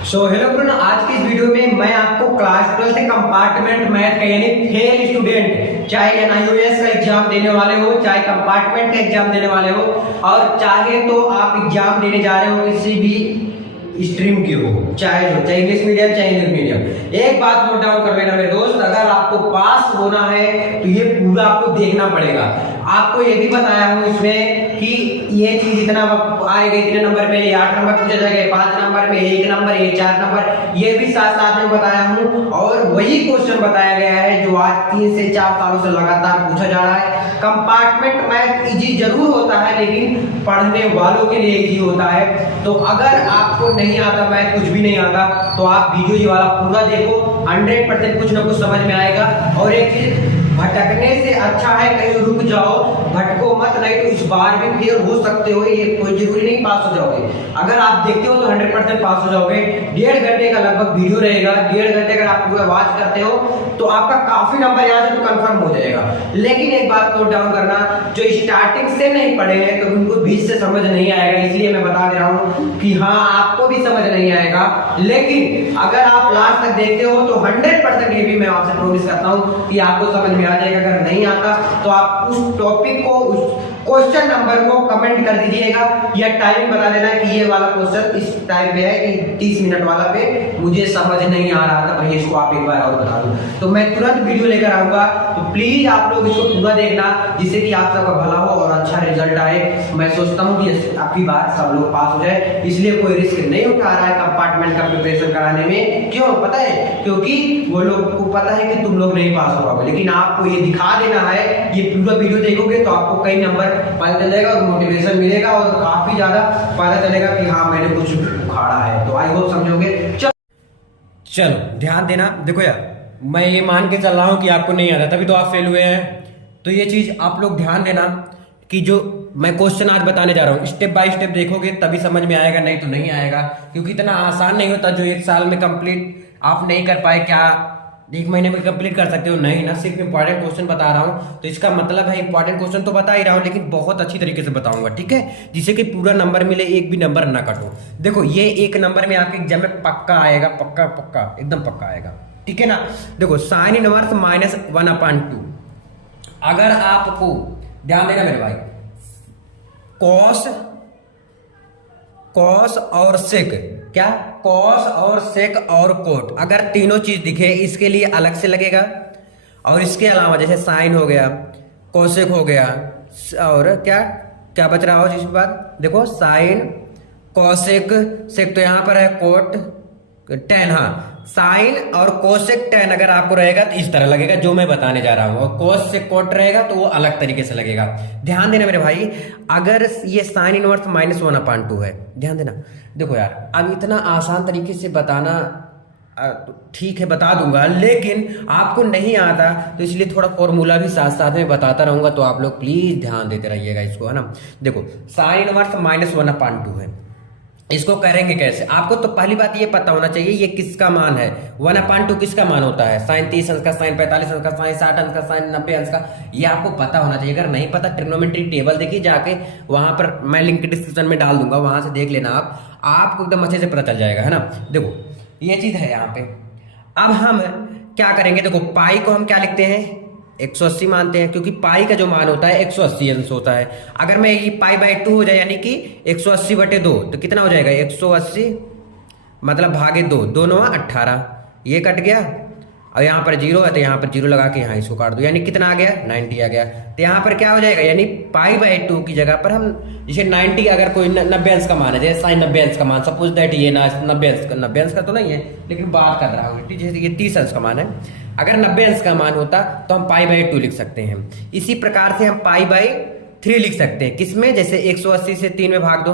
Hello friend, आज की इस वीडियो में मैं आपको क्लास 12 से कंपार्टमेंट मैथ का यानी फेल स्टूडेंट, चाहे एनआईओएस का एग्जाम देने वाले हो, चाहे कंपार्टमेंट का एग्जाम देने वाले हो, और चाहे तो आप एग्जाम देने जा रहे हो किसी भी स्ट्रीम की हो, चाहे इंग्लिश मीडियम चाहे हिंदी मीडियम। एक बात नोट डाउन कर लेना मेरे दोस्त, अगर आपको पास होना है तो ये पूरा आपको देखना पड़ेगा। आपको ये भी बताया हूँ इसमें कि ये चीज इतना आएगा, इतने नंबर में ये 8 नंबर पूछा जाएगा, 5 नंबर में 1 नंबर, ये 4 नंबर, ये भी साथ साथ में बताया हूँ। और वही क्वेश्चन बताया गया है जो आज 3 से 4 सालों से लगातार पूछा जा रहा है। कंपार्टमेंट मैथ इजी जरूर होता है, लेकिन पढ़ने वालों के लिए इजी होता है। तो अगर आपको नहीं आता मैथ, कुछ भी नहीं आता, तो आप वीडियो ये वाला पूरा देखो, 100% कुछ ना कुछ समझ में आएगा। और एक चीज, भटकने से अच्छा है कहीं रुक जाओ, भटको मत, नहीं तो इस बार भी फेल हो सकते हो। ये कोई जरूरी नहीं पास हो जाओगे। अगर आप देखते हो तो 100% पास हो जाओगे। 1.5 घंटे का लगभग वीडियो रहेगा। 1.5 घंटे अगर आप पूरा वॉच करते हो तो आपका काफी नंबर यहाँ से तो कंफर्म हो जाएगा। लेकिन एक बात नोट डाउन करना, जो स्टार्टिंग से नहीं पढ़े हैं तो उनको बीच से समझ नहीं आएगा। इसलिए मैं बता दे रहा हूँ कि हाँ, आपको भी समझ नहीं आएगा, लेकिन अगर आप लास्ट तक देखते हो तो 100% ये भी मैं आपसे प्रॉमिस करता हूँ कि आपको समझ में आ जाएगा। अगर नहीं आता तो आप उस टॉपिक को, उस क्वेश्चन नंबर को कमेंट कर दीजिएगा या टाइम बता देना कि ये वाला क्वेश्चन इस टाइम पे है, कि 30 मिनट वाला पे मुझे समझ नहीं आ रहा था भाई, इसको आप एक बार और बता दो, तो मैं तुरंत वीडियो लेकर आऊंगा। तो प्लीज आप लोग इसको पूरा देखना, जिससे कि आप सबका भला हो और अच्छा रिजल्ट आए। मैं सोचता हूँ कि आपकी बार सब लोग पास हो जाए, इसलिए कोई रिस्क नहीं उठा रहा है कंपार्टमेंट का प्रिपरेशन कराने में। क्यों पता है? क्योंकि वो लोग को पता है कि तुम लोग नहीं पास हो पाओगे, लेकिन आपको ये दिखा देना है। ये पूरा वीडियो देखोगे तो आपको कई नंबर पता चलेगा और मोटिवेशन मिलेगा और काफी ज्यादा पता चलेगा कि हाँ, मैंने कुछ उखाड़ा है। तो आई होप समझोगे। चलो ध्यान देना। देखो यार, मैं ये मान के चल रहा हूँ कि आपको नहीं आता, तभी तो आप फेल हुए हैं। तो ये चीज आप लोग ध्यान देना कि जो मैं क्वेश्चन आज बताने जा रहा हूँ, स्टेप बाय स्टेप देखोगे तभी समझ में आएगा, नहीं तो नहीं आएगा। क्योंकि इतना आसान नहीं होता जो 1 साल में कंप्लीट आप नहीं कर पाए। क्या 1 महीने में कंप्लीट कर सकते हो? नहीं ना, सिर्फ इंपॉर्टेंट क्वेश्चन बता रहा हूँ। तो इसका मतलब है इंपॉर्टेंट क्वेश्चन तो बता ही रहा हूँ, लेकिन बहुत अच्छी तरीके से बताऊंगा, ठीक है, जिससे कि पूरा नंबर मिले, एक भी नंबर ना कटो। देखो, ये 1 नंबर में आपके एग्जाम में पक्का आएगा, पक्का पक्का एकदम पक्का आएगा, ठीक है ना। देखो, साइन इनवर्स -1/2। अगर आपको ध्यान देना मेरे भाई, कॉस और सेक, क्या कॉस और सेक और कोट, अगर तीनों चीज दिखे इसके लिए अलग से लगेगा। और इसके अलावा जैसे साइन हो गया, कोसेक हो गया, और क्या क्या बच रहा हो जिसके बाद, देखो साइन, कोसेक, सेक तो यहां पर है, कोट, टेन। हाँ, साइन और कोसेक टेन अगर आपको रहेगा तो इस तरह लगेगा जो मैं बताने जा रहा हूं, और कोस से कोट रहेगा तो वो अलग तरीके से लगेगा। ध्यान देना मेरे भाई, अगर ये साइन इनवर्स -1/2 है, ध्यान देना। देखो यार, अब इतना आसान तरीके से बताना ठीक है, बता दूंगा, लेकिन आपको नहीं आता, तो इसलिए थोड़ा फॉर्मूला भी साथ साथ में बताता रहूंगा। तो आप लोग प्लीज ध्यान देते रहिएगा इसको, है ना। देखो, साइन इनवर्स -1/2 है, इसको करेंगे कैसे? आपको तो पहली बात ये पता होना चाहिए ये किसका मान है। 1/2 किसका मान होता है? साइन 30 अंश का, साइन 45 अंश का, साइन 60 अंश का, साइन 90 अंश का। ये आपको पता होना चाहिए। अगर नहीं पता, ट्रिग्नोमेट्री टेबल देखिए जाके, वहां पर मैं लिंक डिस्क्रिप्शन में डाल दूंगा, वहां से देख लेना आपको एकदम अच्छे से पता चल जाएगा, है ना। देखो, ये चीज है यहाँ पे। अब हम क्या करेंगे? देखो, पाई को हम क्या लिखते हैं? 180 मानते हैं, क्योंकि पाई का जो मान होता है 180 अंश होता है। अगर मैं ये π/2 हो जाए, यानी कि 180/2, तो कितना हो जाएगा? 180 मतलब भागे 2, 2 9 18, ये कट गया। और यहाँ पर 0 है तो यहाँ पर 0 लगा के यहाँ इसको काट दो, यानी कितना आ गया? 90 आ गया। तो यहाँ पर क्या हो जाएगा? यानी π/2 की जगह पर हम जैसे 90, अगर कोई 90 अंश का मान है, जैसे साइन 90 अंश का मान, सपोज दैट ये ना 90 अंश का तो नहीं है, लेकिन बात कर रहा हूँ, जैसे ये 30 अंश का मान है, अगर 90 अंश का मान होता तो हम π/2 लिख सकते हैं। इसी प्रकार से हम π/3 लिख सकते हैं। किसमें? जैसे 180 से 3 में भाग दो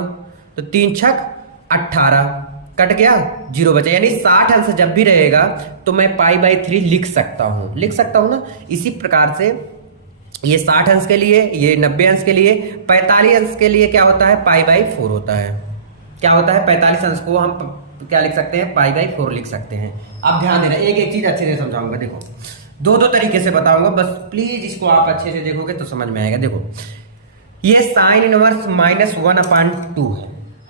तो 3 छक 18, कट गया, 0 बचा, यानी 60 अंश जब भी रहेगा तो मैं π/3 लिख सकता हूं ना। इसी प्रकार से ये 60 अंश के लिए, ये 90 अंश के लिए, 45 अंश के लिए क्या होता है? π/4 होता है। क्या होता है? 45 अंश को हम क्या लिख सकते हैं? π/4 लिख सकते हैं। अब ध्यान देना, एक एक चीज अच्छे से समझाऊंगा। देखो, दो तरीके से बताऊंगा, बस प्लीज इसको आप अच्छे से देखोगे तो समझ में आएगा। देखो, ये साइन इनवर्स -1/2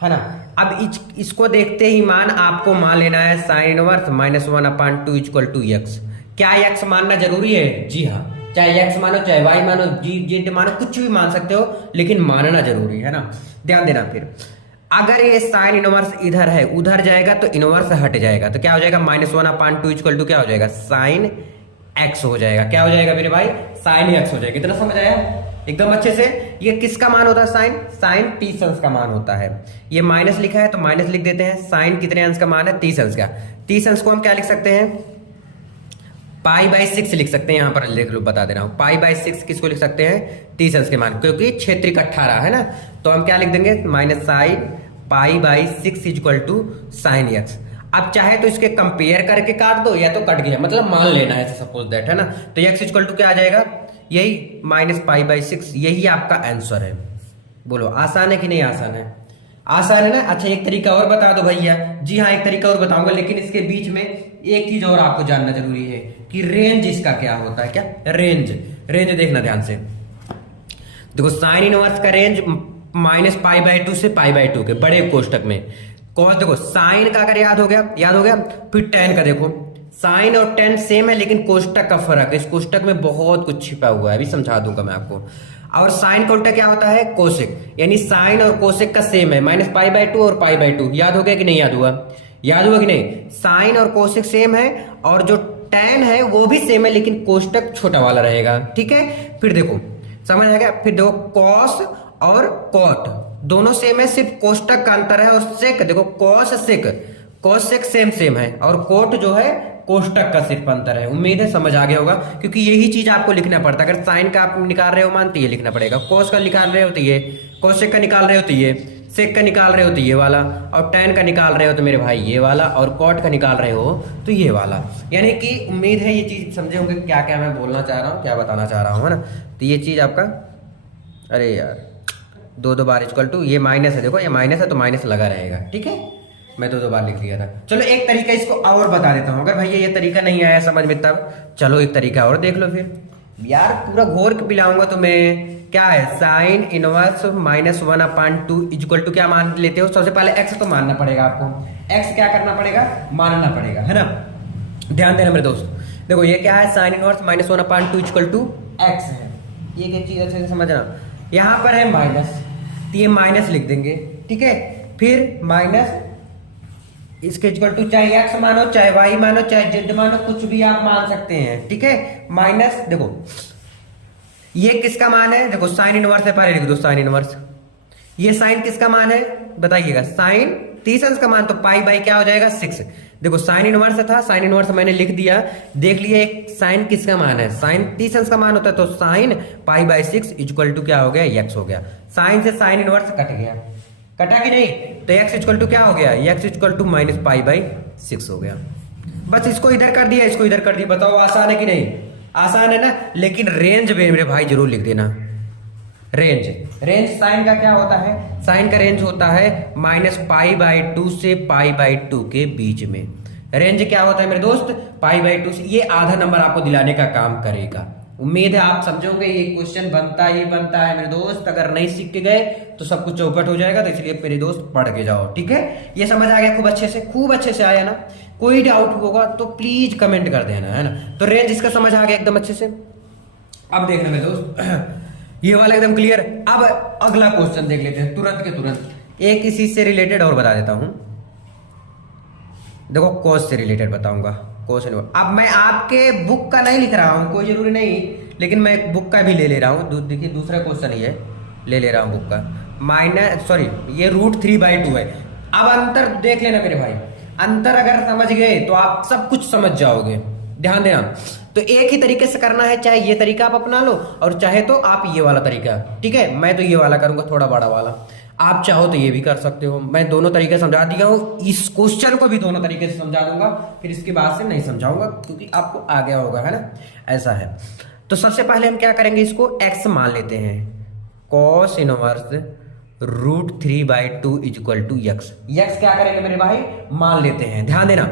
है ना। अब इसको देखते ही मान आपको मान लेना है sine inverse -1/2 equal to x. क्या एक्स मानना जरूरी है? जी हाँ, चाहे एक्स मानो, चाहे वाई मानो, जी जेड मानो, कुछ भी मान सकते हो, लेकिन मानना जरूरी है ना। ध्यान देना। फिर अगर ये साइन इनवर्स इधर है, उधर जाएगा तो इनवर्स हट जाएगा, तो क्या हो जाएगा -1/2 इक्वल टू क्या हो जाएगा साइन एक्स हो जाएगा। क्या हो जाएगा मेरे भाई? साइन एक्स हो जाएगा। कितना समझ आया एकदम अच्छे से? ये किसका मान होता है? साइन 30 अंश का मान होता है। ये माइनस लिखा है तो माइनस लिख देते हैं। साइन कितने अंश का मान है? 30 अंश का। 30 अंश को हम क्या लिख सकते हैं? π/6 लिख सकते हैं। यहां पर लिख लो, बता दे रहा हूं। π/6 किसको लिख सकते हैं? 30 अंश के मान, क्योंकि क्षेत्रिक 18 है ना, तो हम क्या लिख देंगे? -sin π/6 equal to sine x. अब चाहे तो इसके कंपेयर करके काट दो, या तो कट गया, मतलब मान लेना है, सपोज दैट, है ना। तो x इक्वल टू क्या आ जाएगा? यही -π/6। यही आपका आंसर है। बोलो आसान है कि नहीं आसान है? आसान है ना। अच्छा, एक तरीका और बता दो भैया। जी हाँ, एक तरीका और बताऊंगा, लेकिन इसके बीच में एक चीज और आपको जानना जरूरी है कि रेंज इसका क्या होता है। क्या रेंज? रेंज देखना ध्यान से। देखो साइन इनवर्स का रेंज -π/2 से π/2 के बड़े कोष्टक में। कॉस देखो साइन का अगर याद हो गया, फिर टेन का देखो। साइन और टेन सेम है, लेकिन कोष्टक का फर्क है। इस कोष्टक में बहुत कुछ छिपा हुआ है, अभी समझा दूंगा मैं आपको। और साइन का उल्टा क्या होता है? कोसेक। यानी साइन और कोसेक का सेम है, -π/2 और π/2। याद हो गया कि नहीं? याद हुआ? याद हुआ कि नहीं? साइन और कोसेक सेम है, और जो टेन है वो भी सेम है, लेकिन कोष्टक छोटा वाला रहेगा। ठीक है, फिर देखो समझ आ गया। फिर देखो कॉस और कॉट दोनों सेम है, सिर्फ कोष्टक का अंतर है। और सेक देखो, कॉस सेक सेम है, और कोट जो है कोष्टक का सिर्फ अंतर है। उम्मीद है समझ आ गया होगा, क्योंकि यही चीज आपको लिखना पड़ता है। अगर साइन का आप निकाल रहे हो मान, तो ये लिखना पड़ेगा। कोस का निकाल रहे हो तो ये, कोसेक का निकाल रहे हो तो ये, सेक का निकाल रहे हो तो ये वाला, और टेन का निकाल रहे हो तो मेरे भाई ये वाला, और कॉट का निकाल रहे हो तो ये वाला। यानी कि उम्मीद है ये चीज समझे होंगे क्या क्या मैं बोलना चाह रहा हूँ, क्या बताना चाह रहा हूँ, है ना। तो ये चीज आपका, अरे यार 2 बार इक्वल टू, ये माइनस है, देखो ये माइनस है तो माइनस लगा रहेगा। ठीक है, मैं 2 बार लिख दिया था। चलो एक तरीका इसको और बता देता हूँ। अगर भैया ये तरीका नहीं आया समझ में, तब चलो एक तरीका और देख लो। फिर यार पूरा घोर के पिलाऊंगा तुम्हें। क्या है? साइन इनवर्स -1/2 इक्वल टू क्या मान लेते हो? सबसे पहले एक्स तो मानना पड़ेगा आपको। एक्स क्या करना पड़ेगा? मानना पड़ेगा, है ना। ध्यान देना मेरे दोस्त। देखो ये क्या है? Sine inverse -1/2 equal to x है। ये एक चीज अच्छे से समझना। यहाँ पर है माइनस, तो ये माइनस लिख देंगे। ठीक है, फिर माइनस इसके इक्वल टू, चाहे एक्स मानो, चाहे वाई मानो, चाहे जेड मानो, कुछ भी आप मान सकते हैं। ठीक है, माइनस देखो ये किसका मान है? देखो साइन इनवर्स है, पहले लिख दो साइन इनवर्स। ये साइन किसका मान है बताइएगा? साइन 30 अंश का मान, तो π/, क्या हो जाएगा? 6। देखो साइन इनवर्स था, साइन इनवर्स मैंने लिख दिया। देख लिया एक साइन किसका मान है? साइन 30 अंश का मान होता है, तो साइन π/6 इक्वल टू क्या हो गया? एक्स हो गया। साइन से साइन इनवर्स कट गया, कटा कि नहीं? तो x इक्वल टू क्या हो गया? x इक्वल टू -π/6 हो गया। बस इसको इधर कर दिया, इसको इधर कर दिया। बताओ आसान है कि नहीं? आसान है ना। लेकिन रेंज में मेरे भाई जरूर लिख देना। रेंज साइन का क्या होता है? साइन का रेंज होता है -π/2 से π/2 के बीच में। रेंज क्या होता है मेरे दोस्त? π/2 से। ये आधा नंबर आपको दिलाने का काम करेगा। उम्मीद है आप समझोगे। ये क्वेश्चन बनता है मेरे दोस्त। अगर नहीं सीख के गए तो सब कुछ चौपट हो जाएगा, तो इसलिए मेरे दोस्त पढ़ के जाओ। ठीक है, ये समझ आ गया? खूब अच्छे से आया ना। कोई डाउट होगा तो प्लीज कमेंट कर देना, है ना। तो रेंज इसका समझ आ गया एकदम अच्छे से। अब देखना मेरे दोस्त, ये वाला एकदम क्लियर। अब अगला क्वेश्चन देख लेते हैं तुरंत के तुरंत। एक इसी से रिलेटेड और बता देता हूं। देखो कॉस से रिलेटेड बताऊंगा। अब मैं आपके बुक का नहीं लिख रहा हूं, कोई जरूरी नहीं, लेकिन मैं बुक का भी ले रहा हूं। देखिए दूसरा क्वेश्चन ही है, ले रहा हूं बुक का। ये √3/2 है। अब अंतर देख लेना मेरे भाई। अंतर अगर समझ गए तो आप सब कुछ समझ जाओगे। ध्यान देना। तो एक ही तरीके से करना है, चाहे ये तरीका आप अपना लो और चाहे तो आप ये वाला तरीका। ठीक है, मैं तो ये वाला करूंगा, थोड़ा बड़ा वाला। आप चाहो तो ये भी कर सकते हो। मैं दोनों तरीके समझा दिया हूं। इस क्वेश्चन को भी दोनों तरीके से समझा दूंगा, फिर इसके बाद से नहीं समझाऊंगा, क्योंकि आपको आ गया होगा, है ना। ऐसा है। तो सबसे पहले हम क्या करेंगे? इसको x मान लेते हैं। cos inverse √3/2 equal to x। क्या करेंगे मेरे भाई? मान लेते हैं। ध्यान देना,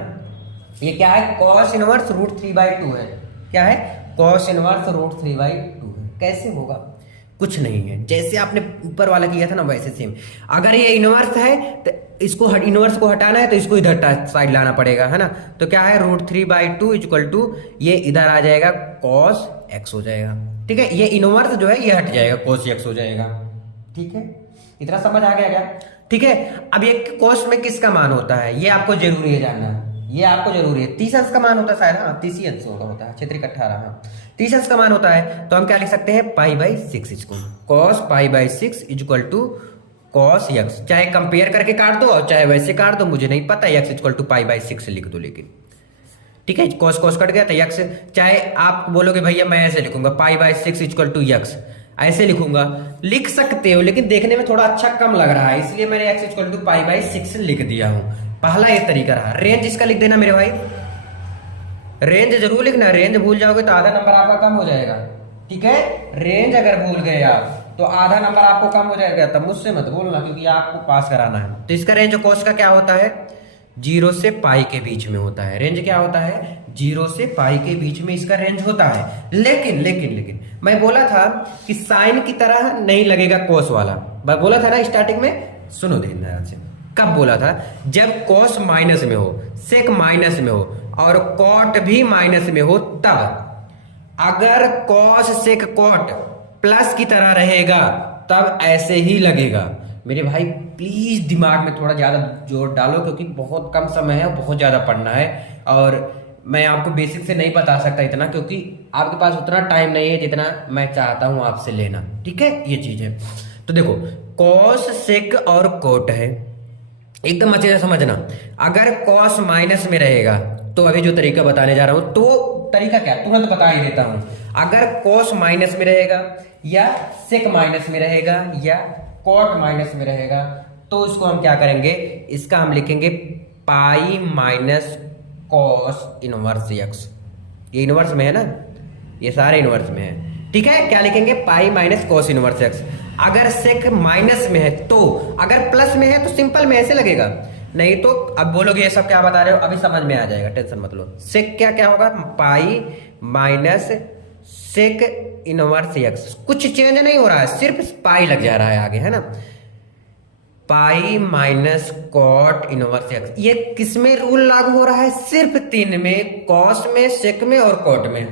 ये क्या है? cos इनवर्स √3/2 है। क्या है? cos इनवर्स √3/2 है। कैसे होगा? कुछ नहीं है, जैसे आपने ऊपर वाला किया था ना वैसे सेम। अगर ये इनवर्स है तो इसको इनवर्स को हटाना है तो इसको इधर साइड लाना पड़ेगा, है ना। तो क्या है, √3/2 इक्वल टू ये इधर आ जाएगा cos x हो जाएगा। ठीक है, ये इनवर्स जो है ये हट जाएगा, cos x हो जाएगा। ठीक है, इतना समझ आ गया क्या? ठीक है, अब ये cos में किसका मान होता है ये आपको जरूरी है जानना, ये आपको जरूरी है। 30 अंश का मान होता है शायद, हाँ 30 अंश होता है, क्षेत्रिक 18, हाँ 30 अंश का मान होता है। तो हम क्या लिख सकते हैं, π/6 इसको, cos π/6 equal to cos x, चाहे कंपेयर करके काट दो और चाहे वैसे काट दो, मुझे नहीं पता, x इक्वल टू π/6 लिख दो। लेकिन ठीक है, cos cos कट गया तो x, चाहे आप बोलोगे भैया मैं ऐसे लिखूंगा π/6 इक्वल टू x, ऐसे लिखूंगा, लिख सकते हो, लेकिन देखने में थोड़ा अच्छा कम लग रहा है, इसलिए मैंने x इक्वल टू π/6 लिख दिया हूं। पहला ये तरीका रहा। रेंज इसका लिख देना मेरे भाई, रेंज जरूर लिखना, रेंज भूल जाओगे तो आधा नंबर आपका कम हो जाएगा। ठीक है, रेंज अगर भूल गए आप तो आधा नंबर आपको कम हो जाएगा, तब मुझसे मत बोलना क्योंकि आपको पास कराना है। तो इसका रेंज cos का क्या होता है, 0 से पाई के बीच में होता है। रेंज क्या होता है, 0 से पाई के बीच में इसका रेंज होता है। लेकिन लेकिन लेकिन मैं बोला था कि साइन की तरह नहीं लगेगा cos वाला, मैं बोला था ना स्टार्टिंग में, सुनो ध्यान से। कब बोला था, जब cos माइनस में हो, sec माइनस में हो और cot भी माइनस में हो तब। अगर cos sec cot प्लस की तरह रहेगा तब ऐसे ही लगेगा। मेरे भाई प्लीज दिमाग में थोड़ा ज्यादा जोर डालो क्योंकि बहुत कम समय है, बहुत ज्यादा पढ़ना है और मैं आपको बेसिक से नहीं बता सकता इतना, क्योंकि आपके पास उतना टाइम नहीं है जितना मैं चाहता हूं आपसे लेना। ठीक है, ये चीज है। तो देखो cos sec और cot है, एकदम अच्छे से समझना। अगर cos माइनस में रहेगा तो अभी जो तरीका बताने जा रहा हूं, तो तरीका क्या तुरंत बता ही देता हूं। अगर cos माइनस में रहेगा या sec माइनस में रहेगा या cot माइनस में रहेगा तो इसको हम क्या करेंगे, इसका हम लिखेंगे pi minus cos inverse x। ये इनवर्स में है ना, ये सारे इनवर्स में है। ठीक है, क्या लिखेंगे, pi minus cos inverse x। अगर sec माइनस में है तो, अगर प्लस में है तो सिंपल में ऐसे लगेगा, नहीं तो अब बोलोगे ये सब क्या बता रहे हो, अभी समझ में आ जाएगा, टेंशन मत लो। sec क्या क्या होगा, pi minus sec inverse x। कुछ चेंज नहीं हो रहा है, सिर्फ पाई लग जा रहा है आगे, है ना। Pi minus cot inverse x, ये किसमें रूल लागू हो रहा है, सिर्फ 3 में, cos में, sec में और cot में।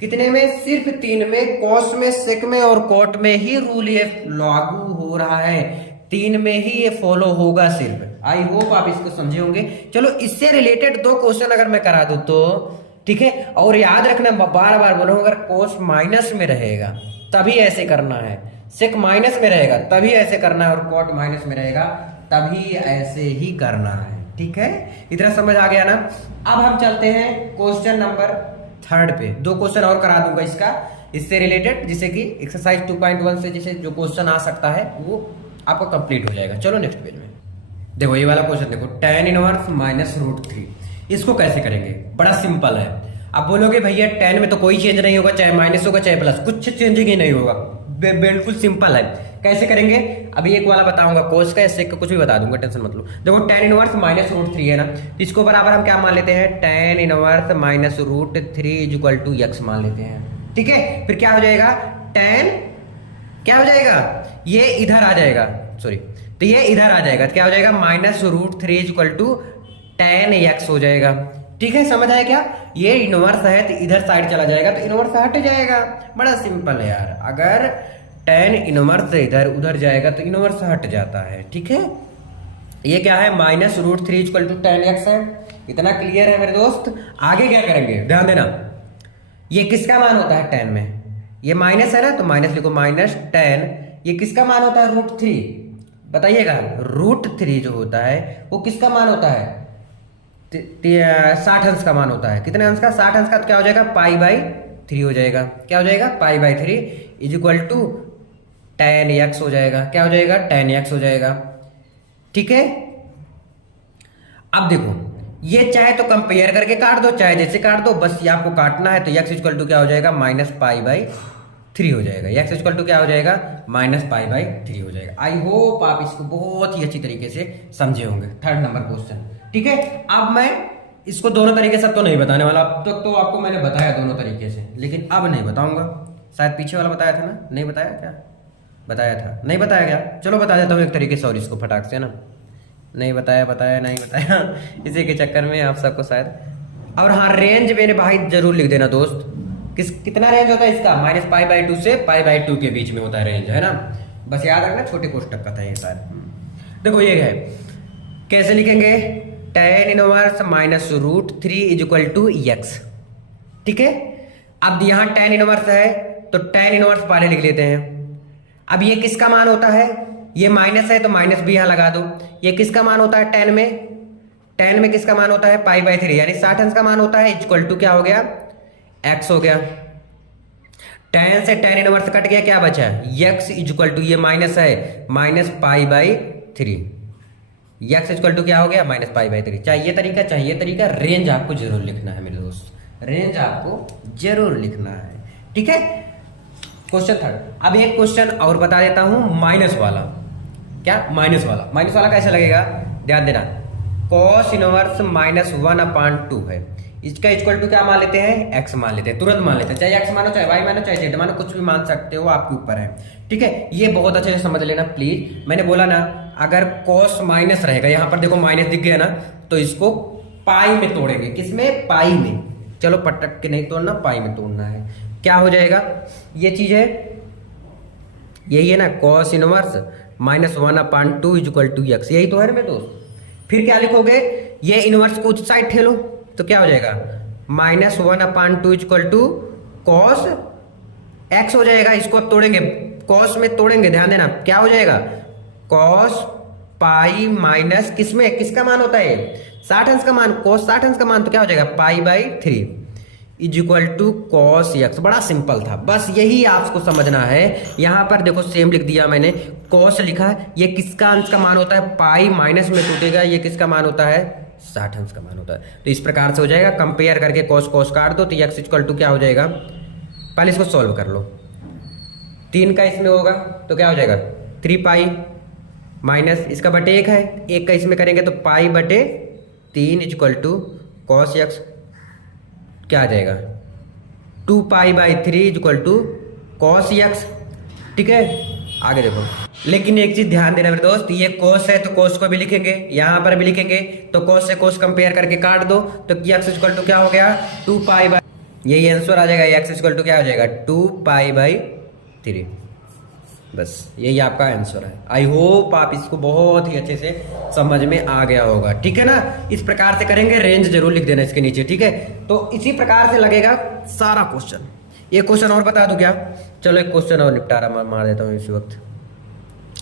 कितने में, सिर्फ 3 में, cos में, sec में और cot में ही रूल ये लागू हो रहा है, 3 में ही ये फॉलो होगा सिर्फ। आई होप आप इसको समझे होंगे। चलो इससे रिलेटेड 2 क्वेश्चन अगर मैं करा दूं तो ठीक है, और याद रखना, बार बार बोलूं, अगर cos माइनस में रहेगा तभी ऐसे करना है, sec माइनस में रहेगा तभी ऐसे करना है और cot माइनस में रहेगा तभी ऐसे ही करना है। ठीक है, इतना समझ आ गया ना। अब हम चलते हैं क्वेश्चन नंबर 3 पे। 2 क्वेश्चन और करा दूंगा इसका, इससे रिलेटेड, जिससे कि एक्सरसाइज 2.1 से जैसे जो क्वेश्चन आ सकता है वो आपका कंप्लीट हो जाएगा। चलो नेक्स्ट पेज में देखो, ये वाला क्वेश्चन देखो, tan इनवर्स माइनस √3, इसको कैसे करेंगे, बड़ा सिंपल है। अब बोलोगे भैया tan में तो कोई चेंज नहीं होगा, चाहे माइनस होगा चाहे प्लस, कुछ चेंजिंग ही नहीं होगा, बिल्कुल सिंपल है। कैसे करेंगे, अभी एक वाला बताऊंगा, cos का sec का कुछ भी बता दूंगा, टेंशन मत लो। देखो tan इनवर्स माइनस √3 है ना, तो इसको बराबर हम क्या मान लेते हैं, tan inverse minus √3 equal to x मान लेते हैं। ठीक है, फिर क्या हो जाएगा, tan क्या हो जाएगा, ये इधर आ जाएगा, सॉरी, तो ये इधर आ जाएगा, तो क्या हो जाएगा, minus √3 equal to tan x हो जाएगा। ठीक है, समझ आया क्या, ये इनवर्स है तो इधर साइड चला जाएगा तो इनवर्स हट जाएगा, बड़ा सिंपल है यार। अगर tan इनवर्स से इधर उधर जाएगा तो इनवर्स हट जाता है। ठीक है, ये क्या है, minus √3 equal to tan x है। इतना क्लियर है मेरे दोस्त। आगे क्या करेंगे, ध्यान देना, ये किसका मान होता है tan में, ये माइनस है ना तो माइनस लिखो, माइनस tan, ये किसका मान होता है, √3, बताइएगा। √3 जो होता है वो किसका मान होता है, 60 अंश का मान होता है। कितने अंश का, 60 अंश का, तो क्या हो जाएगा, π/3 हो जाएगा। क्या हो जाएगा, π/3 is equal to tan x हो जाएगा। क्या हो जाएगा, tan x हो जाएगा। ठीक है, अब देखो, ये चाहे तो कंपेयर करके काट दो, चाहे जैसे काट दो, बस ये आपको काटना है। तो x इक्वल टू क्या हो जाएगा, माइनस π/3 हो जाएगा। x इक्वल टू क्या हो जाएगा, माइनस π/3 हो जाएगा। आई होप आप इसको बहुत ही अच्छी तरीके से समझे होंगे। 3rd number question. ठीक है, अब मैं इसको दोनों तरीके से तो नहीं बताने वाला, अब तक तो आपको मैंने बताया दोनों तरीके से, लेकिन अब नहीं बताऊंगा। शायद पीछे वाला बताया था ना, नहीं बताया क्या, बताया था, नहीं बताया क्या, चलो बता देता हूँ एक तरीके से और इसको फटाक से ना। नहीं बताया, नहीं बताया इसी के चक्कर में आप सबको शायद। और हाँ, रेंज मेरे भाई जरूर लिख देना दोस्त, कितना रेंज होता है इसका, -π/2 से π/2 के बीच में होता है रेंज, है ना। बस याद रखना, छोटे कोष्टक का था ये शायद। देखो ये है, कैसे लिखेंगे, tan इनवर्स -√3 = x, ठीक है। अब यहाँ tan इनवर्स है तो tan इनवर्स पहले लिख लेते हैं। अब ये किसका मान होता है, ये माइनस है तो माइनस भी यहाँ लगा दो। ये किसका मान होता है tan में किसका मान होता है π/3, यानी 60 अंश का मान होता है, इक्वल टू क्या हो गया, x हो गया। tan से tan इनवर्स कट गया, क्या बचा, x इक्वल टू, ये माइनस है, -π/3, x इक्वल टू क्या हो गया, -π/3। चाहिए तरीका, रेंज आपको जरूर लिखना है मेरे दोस्त, रेंज आपको जरूर लिखना है, ठीक है। Question third. अब एक क्वेश्चन और बता देता हूं, माइनस वाला। क्या, माइनस वाला कैसे लगेगा, ध्यान देना। cos इनवर्स -1/2 है, इसका इक्वल टू क्या मान लेते हैं, x मान लेते हैं, तुरंत मान लेते हैं, चाहे x मानो, चाहे y मानो, चाहे z मानो, कुछ भी मान सकते हो, आपके ऊपर है, ठीक है। ये बहुत अच्छे से समझ लेना प्लीज। मैंने बोला ना, अगर cos माइनस रहेगा, यहां पर देखो माइनस दिख गया ना, तो इसको पाई में तोड़ेंगे, किसमें, पाई में। चलो पटक के नहीं तोड़ना, पाई में तोड़ना है। क्या हो जाएगा, ये चीज है, यही है ना, cos इनवर्स -1/2 = x, यही तो है ना मेरे दोस्त। फिर क्या लिखोगे, ये इनवर्स को उस साइड ठेलो, तो क्या हो जाएगा, -1/2 = cos x हो जाएगा। इसको अब तोड़ेंगे, cos में तोड़ेंगे, ध्यान देना, क्या हो जाएगा, cos पाई माइनस किसमें, किसका मान होता है, 60 अंश का मान, cos 60 अंश का मान, तो क्या हो जाएगा, π/3 = cos x। बड़ा सिंपल था, बस यही आपको समझना है। यहां पर देखो सेम लिख दिया मैंने, cos लिखा, ये किसका अंश का मान होता है, पाई माइनस में टूटेगा, ये किसका मान होता है, 60 अंश का मान होता है। तो इस प्रकार से हो जाएगा, कंपेयर करके cos काट दो, तो x इक्वल टू क्या हो जाएगा, पहले इसको सॉल्व कर लो। 3 का इसमें होगा तो क्या हो जाएगा, 3π माइनस इसका बटे 1 है, 1 का इसमें करेंगे तो π/3 = cos x, क्या आ जाएगा, 2π/3 = cos x, ठीक है। आगे देखो, लेकिन एक चीज ध्यान देना मेरे दोस्त, ये cos है तो cos को भी लिखेंगे, यहां पर भी लिखेंगे, तो cos से cos कंपेयर करके काट दो, तो x इक्वल टू क्या हो गया, 2π, यही आंसर आ जाएगा, x इक्वल टू क्या हो जाएगा, 2π/3। बस यही आपका आंसर है। आई होप आप इसको बहुत ही अच्छे से समझ में आ गया होगा, ठीक है ना। इस प्रकार से करेंगे, रेंज जरूर लिख देना इसके नीचे, ठीक है। तो इसी प्रकार से लगेगा सारा क्वेश्चन। एक क्वेश्चन और बता दूं क्या, चलो एक क्वेश्चन और निपटारा मार देता हूँ इसी वक्त,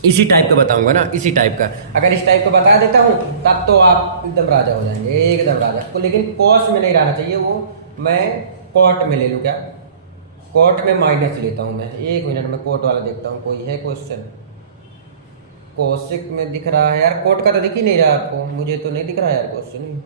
इसी टाइप का बताऊंगा ना, इसी टाइप का। अगर इस टाइप का बता देता हूँ तब तो आप एकदम राजा हो जाएंगे, एकदम राजा को। लेकिन कॉस में नहीं रहना चाहिए, वो मैं कॉट में ले लूँ क्या, कॉट में माइनस लेता हूँ मैं। 1 मिनट में कोट वाला देखता हूँ, कोई है क्वेश्चन, कोशिक में दिख रहा है यार, कोट का तो दिख ही नहीं रहा आपको, मुझे तो नहीं दिख रहा है यार क्वेश्चन।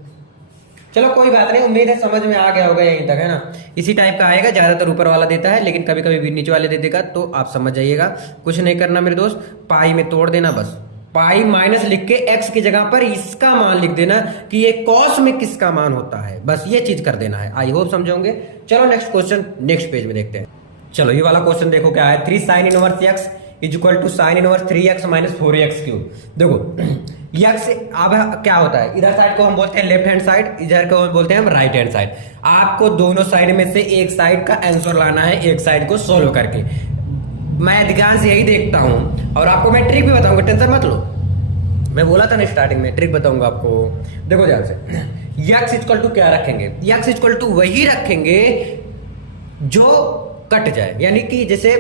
चलो कोई बात नहीं, उम्मीद है समझ में आ गया होगा यहीं तक, है ना। इसी टाइप का आएगा, ज्यादातर ऊपर वाला देता है, लेकिन कभी कभी भी नीचे वाले दे देगा, तो आप समझ जाइएगा। कुछ नहीं करना मेरे दोस्त, पाई में तोड़ देना बस, पाई माइनस लिख के एक्स की जगह पर इसका मान लिख देना कि ये कॉस में किसका मान होता है, बस ये चीज कर देना है। आई होप समझोगे। चलो नेक्स्ट क्वेश्चन, नेक्स्ट पेज में देखते हैं। चलो ये वाला क्वेश्चन देखो क्या है, 3 sin inverse x equal to sin inverse 3x minus 4x cube. देखो x अब क्या होता है, इधर साइड को हम बोलते हैं लेफ्ट हैंड साइड, इधर को बोलते हैं हम राइट हैंड साइड। आपको दोनों साइड में से एक साइड का आंसर लाना है, एक साइड को सोल्व करके। मैं अधिकांश यही देखता हूं, और आपको मैं ट्रिक भी बताऊंगा, टेंशन मत लो। मैं बोला था ना स्टार्टिंग में, ट्रिक बताऊंगा आपको। देखो ध्यान से, x इक्वल टू क्या रखेंगे, x इक्वल टू वही रखेंगे जो कट जाए, यानी कि जैसे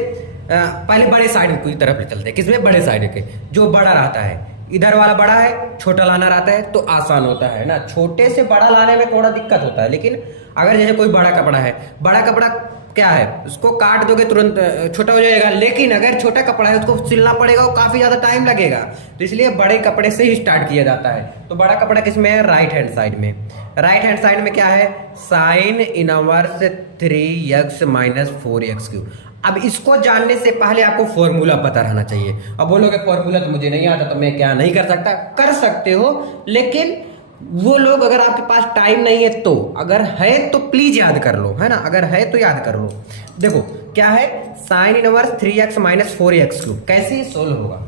पहले बड़े साइड की तरफ ले चलते हैं, किसमें, बड़े साइड के, जो बड़ा रहता है। इधर वाला बड़ा है, छोटा लाना रहता है तो आसान होता है ना। छोटे से बड़ा लाने में थोड़ा दिक्कत होता है, लेकिन अगर जैसे कोई बड़ा कपड़ा है, बड़ा कपड़ा क्या है, उसको काट दोगे तुरंत छोटा हो जाएगा। लेकिन अगर छोटा कपड़ा है उसको सिलना पड़ेगा, वो काफी ज्यादा टाइम लगेगा, तो इसलिए बड़े कपड़े से ही स्टार्ट किया जाता है। तो बड़ा कपड़ा किसमें है, राइट हैंड साइड में। राइट हैंड साइड में क्या है, sine inverse 3x minus 4x cube. अब इसको जानने से पहले आपको फॉर्मूला पता रहना चाहिए। अब बोलोगे फॉर्मूला तो मुझे नहीं आता, तो मैं क्या नहीं कर सकता, कर सकते हो, लेकिन वो लोग अगर आपके पास टाइम नहीं है तो, अगर है तो प्लीज याद कर लो, है ना, अगर है तो याद कर लो। देखो क्या है, sine inverse 3x minus 4x cube, कैसे सोल्व होगा।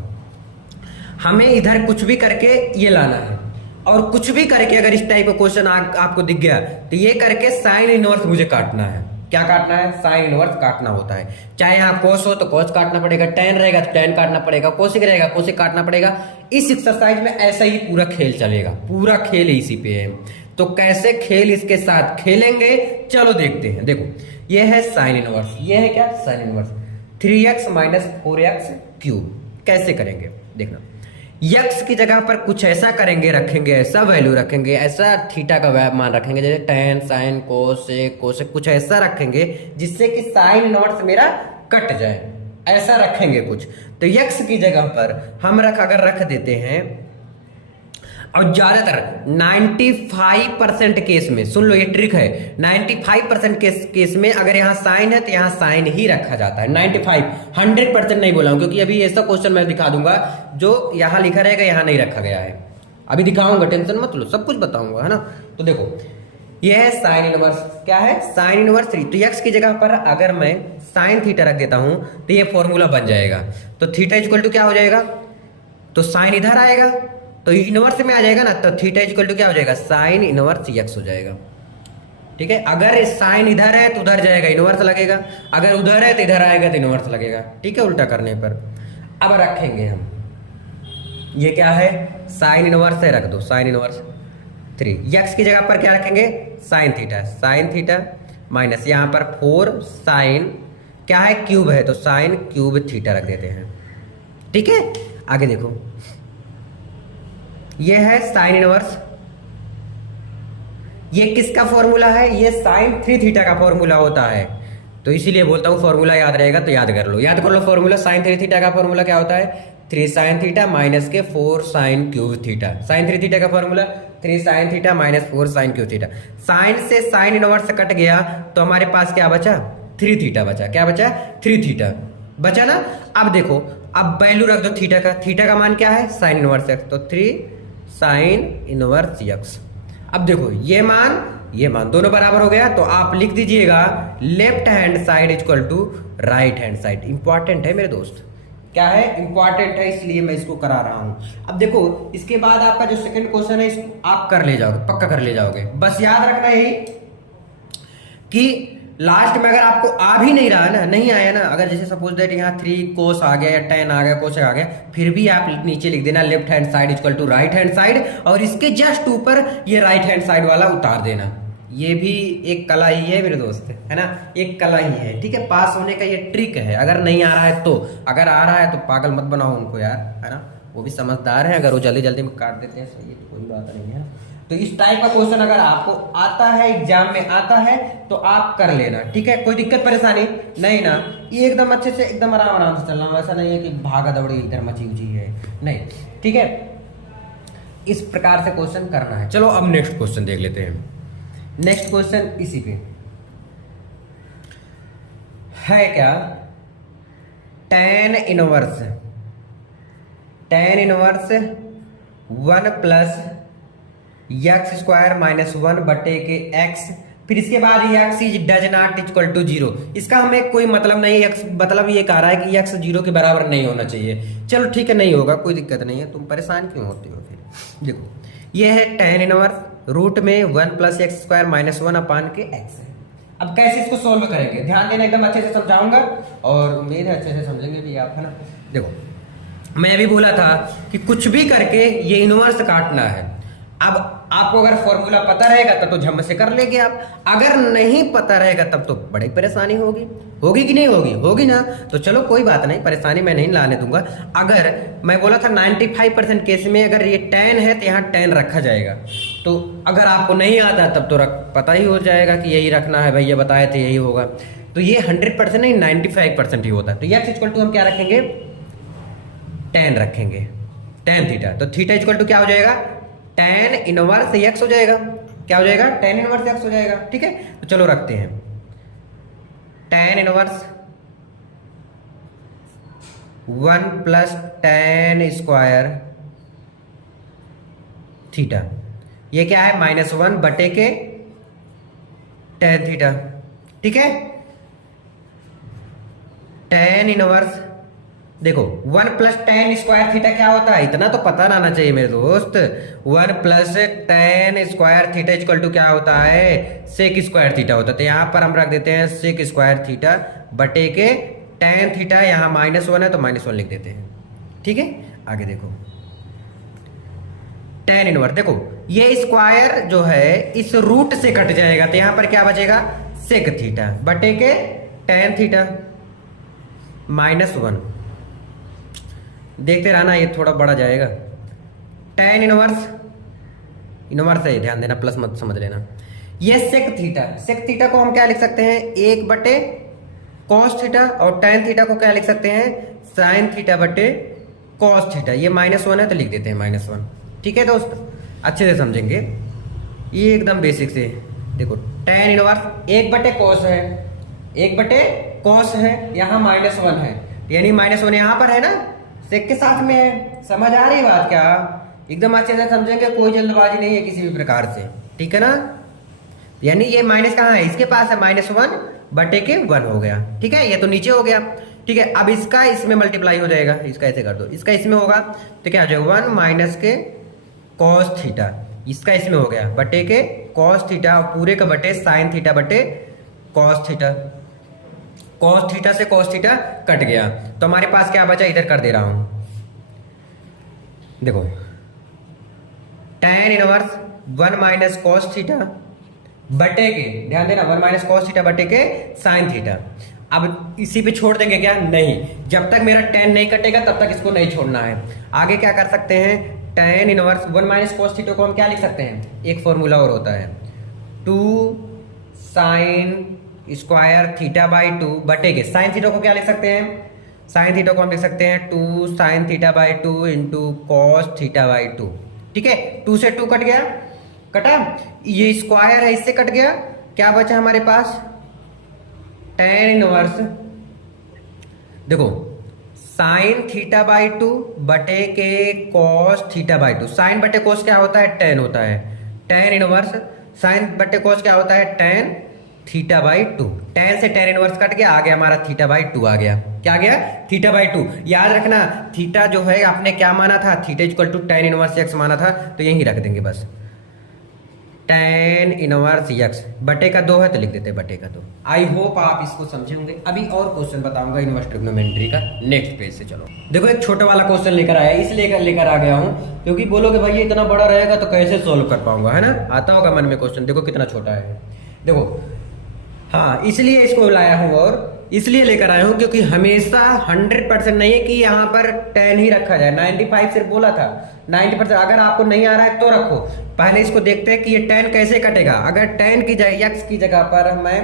हमें इधर कुछ भी करके ये लाना है, और कुछ भी करके अगर इस टाइप का क्वेश्चन आपको दिख गया तो ये करके साइन इनवर्स मुझे काटना है। क्या काटना है? साइन इनवर्स काटना होता है। चाहे यहाँ कोस हो तो कोस काटना पड़ेगा, टेन रहेगा तो टेन काटना पड़ेगा, कोसिक रहेगा कोसिक काटना पड़ेगा। इस एक्सरसाइज में ऐसा ही पूरा खेल चलेगा, पूरा खेल इसी पे है। तो कैसे खेल इसके साथ खेलेंगे चलो देखते हैं। देखो ये है साइन इनवर्स, ये है क्या? Sine inverse 3x minus 4x cube. कैसे करेंगे देखना, यक्स की जगह पर कुछ ऐसा करेंगे, रखेंगे ऐसा वैल्यू रखेंगे, ऐसा थीटा का मान रखेंगे, जैसे टेन साइन कोसेक कोसेक, कुछ ऐसा रखेंगे जिससे कि साइन इनवर्स मेरा कट जाए, ऐसा रखेंगे कुछ। तो यक्स की जगह पर हम अगर रख देते हैं, और ज्यादातर 95% केस में, सुन लो ये ट्रिक है, 95% केस में अगर यहाँ साइन है तो यहाँ साइन ही रखा जाता है। 95, 100% नहीं बोला हूं, क्योंकि अभी ऐसा क्वेश्चन मैं दिखा दूंगा जो यहाँ लिखा रहेगा यहाँ नहीं रखा गया है। अभी दिखाऊंगा, टेंशन मत लो, सब कुछ बताऊंगा, है ना। तो देखो ये है साइन इनवर्स, क्या है? Sine inverse 3। तो एक्स की जगह पर अगर मैं साइन थीटा रख देता हूं तो ये फॉर्मूला बन जाएगा। तो थीटा इक्वल टू क्या हो जाएगा? तो साइन इधर आएगा तो इनवर्स में आ जाएगा ना, तो थीटा इक्वल टू क्या हो जाएगा? साइन इनवर्स एक्स हो जाएगा। ठीक है, अगर साइन इधर है तो उधर जाएगा, इनवर्स लगेगा, अगर उधर है तो इधर आएगा तो इनवर्स लगेगा। ठीक है, उल्टा करने पर। अब रखेंगे हम, ये क्या है? साइन इनवर्स है, रख दो साइन इनवर्स 3। एक्स की जगह पर क्या रखेंगे? Sine theta, sign theta minus यहाँ पर 4 साइन, क्या है? क्यूब है, तो साइन क्यूब थीटा रख देते हैं। ठीक है, आगे देखो, ये है साइन इनवर्स, ये किसका फॉर्मूला है? ये साइन 3 थीटा का फॉर्मूला होता है। तो इसीलिए बोलता हूं फॉर्मूला याद रहेगा तो याद कर लो, याद कर लो फॉर्मूला। साइन 3 थीटा का फॉर्मूला क्या होता है? 3 साइन थीटा माइनस के 4 sine cube theta. Sine 3 theta का formula 3 sine theta minus 4 sine cube theta. Sine से साइन इनवर्स कट गया तो हमारे पास क्या बचा? 3 थीटा बचा। क्या बचा? 3 थीटा बचा ना। अब देखो, अब वैल्यू रख दो थीटा का। थीटा का मान क्या है? साइन इनवर्स एक्स, तो 3 साइन इनवर्स एक्स। अब देखो ये मान दोनों बराबर हो गया, तो आप लिख दीजिएगा left hand side equal to right hand side. Important है मेरे दोस्त, क्या है? इंपॉर्टेंट है, इसलिए मैं इसको करा रहा हूं। अब देखो इसके बाद आपका जो सेकंड क्वेश्चन है इसको आप कर ले जाओगे, पक्का कर ले जाओगे। बस याद रखना यही कि लास्ट में अगर आपको आ भी नहीं रहा ना, नहीं आया ना, अगर जैसे सपोज दैट यहाँ 3 कोस आ गया या 10 आ गया, कोस आ गया, फिर भी आप नीचे लिख देना left hand side equal to right hand side, और इसके जस्ट ऊपर ये राइट हैंड साइड वाला उतार देना। ये भी एक कला ही है मेरे दोस्त, है ना, एक कला ही है। ठीक है, पास होने का ये ट्रिक है। अगर नहीं आ रहा है तो, अगर आ रहा है तो पागल मत बनाओ उनको यार, है ना, वो भी समझदार है। अगर वो जल्दी जल्दी में काट देते हैं सही, तो कोई बात नहीं है। तो इस टाइप का क्वेश्चन अगर आपको आता है, एग्जाम में आता है, तो आप कर लेना। ठीक है, कोई दिक्कत परेशानी नहीं ना, ये एकदम अच्छे से एकदम आराम से चलना। वैसा नहीं है कि भागा दौड़ी इधर मची उची है, नहीं। ठीक है, इस प्रकार से क्वेश्चन करना है। चलो अब नेक्स्ट क्वेश्चन देख लेते हैं। नेक्स्ट क्वेश्चन इसी पे है, क्या? tan inverse 1 plus x square minus 1 बटे के एक्स, फिर इसके बाद x is does not equal to 0। इसका हमें कोई मतलब नहीं, एक्स मतलब ये कह रहा है कि एक्स 0 के बराबर नहीं होना चाहिए। चलो ठीक है, नहीं होगा, कोई दिक्कत नहीं है, तुम परेशान क्यों होते हो फिर। देखो ये है tan इनवर्स रूट में 1 प्लस एक्स स्क्वायर माइनस 1 अपान के एक्स है। अब कैसे इसको सोल्व करेंगे, ध्यान देना, एकदम अच्छे से समझाऊंगा और उम्मीद है अच्छे से समझेंगे भी आप, है ना। देखो मैं अभी बोला था कि कुछ भी करके ये इनवर्स काटना है। अब आपको अगर फॉर्मूला पता रहेगा तब तो झम से कर लेंगे आप, अगर नहीं पता रहेगा तब तो बड़ी परेशानी होगी। होगी कि नहीं होगी? होगी ना। तो चलो कोई बात नहीं, परेशानी मैं नहीं लाने दूंगा। अगर मैं बोला था 95% केस में अगर ये tan है तो यहाँ tan रखा जाएगा। तो अगर आपको नहीं आता तब तो पता ही हो जाएगा कि यही रखना है, भैया बताए थे यही होगा। तो ये 100% नहीं, 95% ही होता है। तो x इक्वल टू हम क्या रखेंगे? tan रखेंगे, tan थीटा। तो थीटा इक्वल टू क्या हो जाएगा? tan इनवर्स x हो जाएगा। क्या हो जाएगा? tan इनवर्स x हो जाएगा। ठीक है, तो चलो रखते हैं tan inverse 1 plus tan square theta, ये क्या है? -1 बटे के tan थीटा। ठीक है, tan इनवर्स देखो 1 प्लस टेन स्क्वायर थीटा क्या होता है, इतना तो पता रहना चाहिए मेरे दोस्त। 1 plus tan square theta equal to क्या होता है, सेक स्क्वायर थीटा होता है। तो यहाँ पर हम रख देते हैं सेक स्क्वायर थीटा बटे के टेन थीटा, यहाँ -1 है तो -1 लिख देते हैं। ठीक है, आगे देखो टेन इनवर्स, देखो ये स्क्वायर जो है इस रूट से कट जाएगा तो यहाँ पर क्या बचेगा, सेक थीटा बटे के टेन थीटा -1। देखते रहना, ये थोड़ा बड़ा जाएगा। टेन इनवर्स, इनवर्स है ध्यान देना, प्लस मत समझ लेना। ये सेक थीटा, सेक थीटा को हम क्या लिख सकते हैं, 1 बटे कॉस थीटा, और टेन थीटा को क्या लिख सकते हैं, साइन थीटा बटे कॉस थीटा। ये -1 है तो लिख देते हैं -1। ठीक है दोस्त, अच्छे से समझेंगे, ये एकदम बेसिक से। देखो टेन इनवर्स 1 बटे कॉस है, 1 बटे कॉस है, यहाँ -1 है, यानी -1 यहाँ पर है ना, सेक के साथ में है। समझ आ रही बात क्या, एकदम अच्छे से समझेंगे, कोई जल्दबाजी नहीं है किसी भी प्रकार से, ठीक है ना। यानी ये माइनस कहाँ है, इसके पास है, -1 बटे के 1 हो गया। ठीक है, ये तो नीचे हो गया। ठीक है, अब इसका इसमें मल्टीप्लाई हो जाएगा, इसका ऐसे कर दो, इसका इसमें होगा तो क्या हो जाएगा, 1 माइनस के कॉस थीटा, इसका इसमें हो गया बटे के कॉस थीटा, पूरे का बटे साइन थीटा बटे कॉस थीटा। कॉस थीटा से कॉस थीटा कट गया तो हमारे पास क्या बचा, इधर कर दे रहा हूं। देखो tan inverse 1 minus cos theta बटे के, ध्यान देना, 1 माइनस कॉस थीटा बटे के साइन थीटा। अब इसी पे छोड़ देंगे क्या, नहीं, जब तक मेरा tan नहीं कटेगा तब तक इसको नहीं छोड़ना है। आगे क्या कर सकते हैं, tan inverse 1 minus cos theta को हम क्या लिख सकते हैं, एक फॉर्मूला और होता है, 2 साइन स्क्वायर थीटा बाई 2 बटे के साइन थीटा को क्या लिख सकते हैं, साइन थीटा को हम लिख सकते हैं 2 sine theta by 2 into cos theta by 2। ठीक है, 2 से 2 कट गया, कटा, ये स्क्वायर है इससे कट गया, क्या बचा हमारे पास, tan इनवर्स, देखो साइन थीटा बाई 2 बटे के कॉस थीटा बाई 2। साइन बटे कॉस क्या होता है, tan होता है, tan इनवर्स साइन बटे कॉस क्या होता है, tan थीटा बाई 2। tan से tan इनवर्स कट गया, आ गया हमारा थीटा बाई 2 आ गया, क्या आ गया, थीटा बाई 2। याद रखना थीटा जो है आपने क्या माना था, theta equal to tan inverse x माना था, तो यही रख देंगे बस, tan इनवर्स x बटे का 2 है तो लिख देते हैं बटे का 2। आई होप आप इसको समझे होंगे। अभी और क्वेश्चन बताऊंगा इनवर्स ट्रिग्नोमेट्री का, नेक्स्ट पेज से चलो। देखो एक छोटा वाला क्वेश्चन लेकर आया, इसलिए लेकर आ गया हूं क्योंकि बोलोगे भाई ये इतना बड़ा रहेगा तो कैसे सोल्व कर पाऊंगा, है ना, आता होगा मन में क्वेश्चन, देखो कितना छोटा है। देखो हाँ, इसलिए इसको लाया हूँ और इसलिए लेकर आया हूँ क्योंकि हमेशा 100% नहीं है कि यहाँ पर tan ही रखा जाए, 95 सिर्फ बोला था, 90%। अगर आपको नहीं आ रहा है तो रखो, पहले इसको देखते हैं कि ये tan कैसे कटेगा। अगर tan की जगह x की जगह पर मैं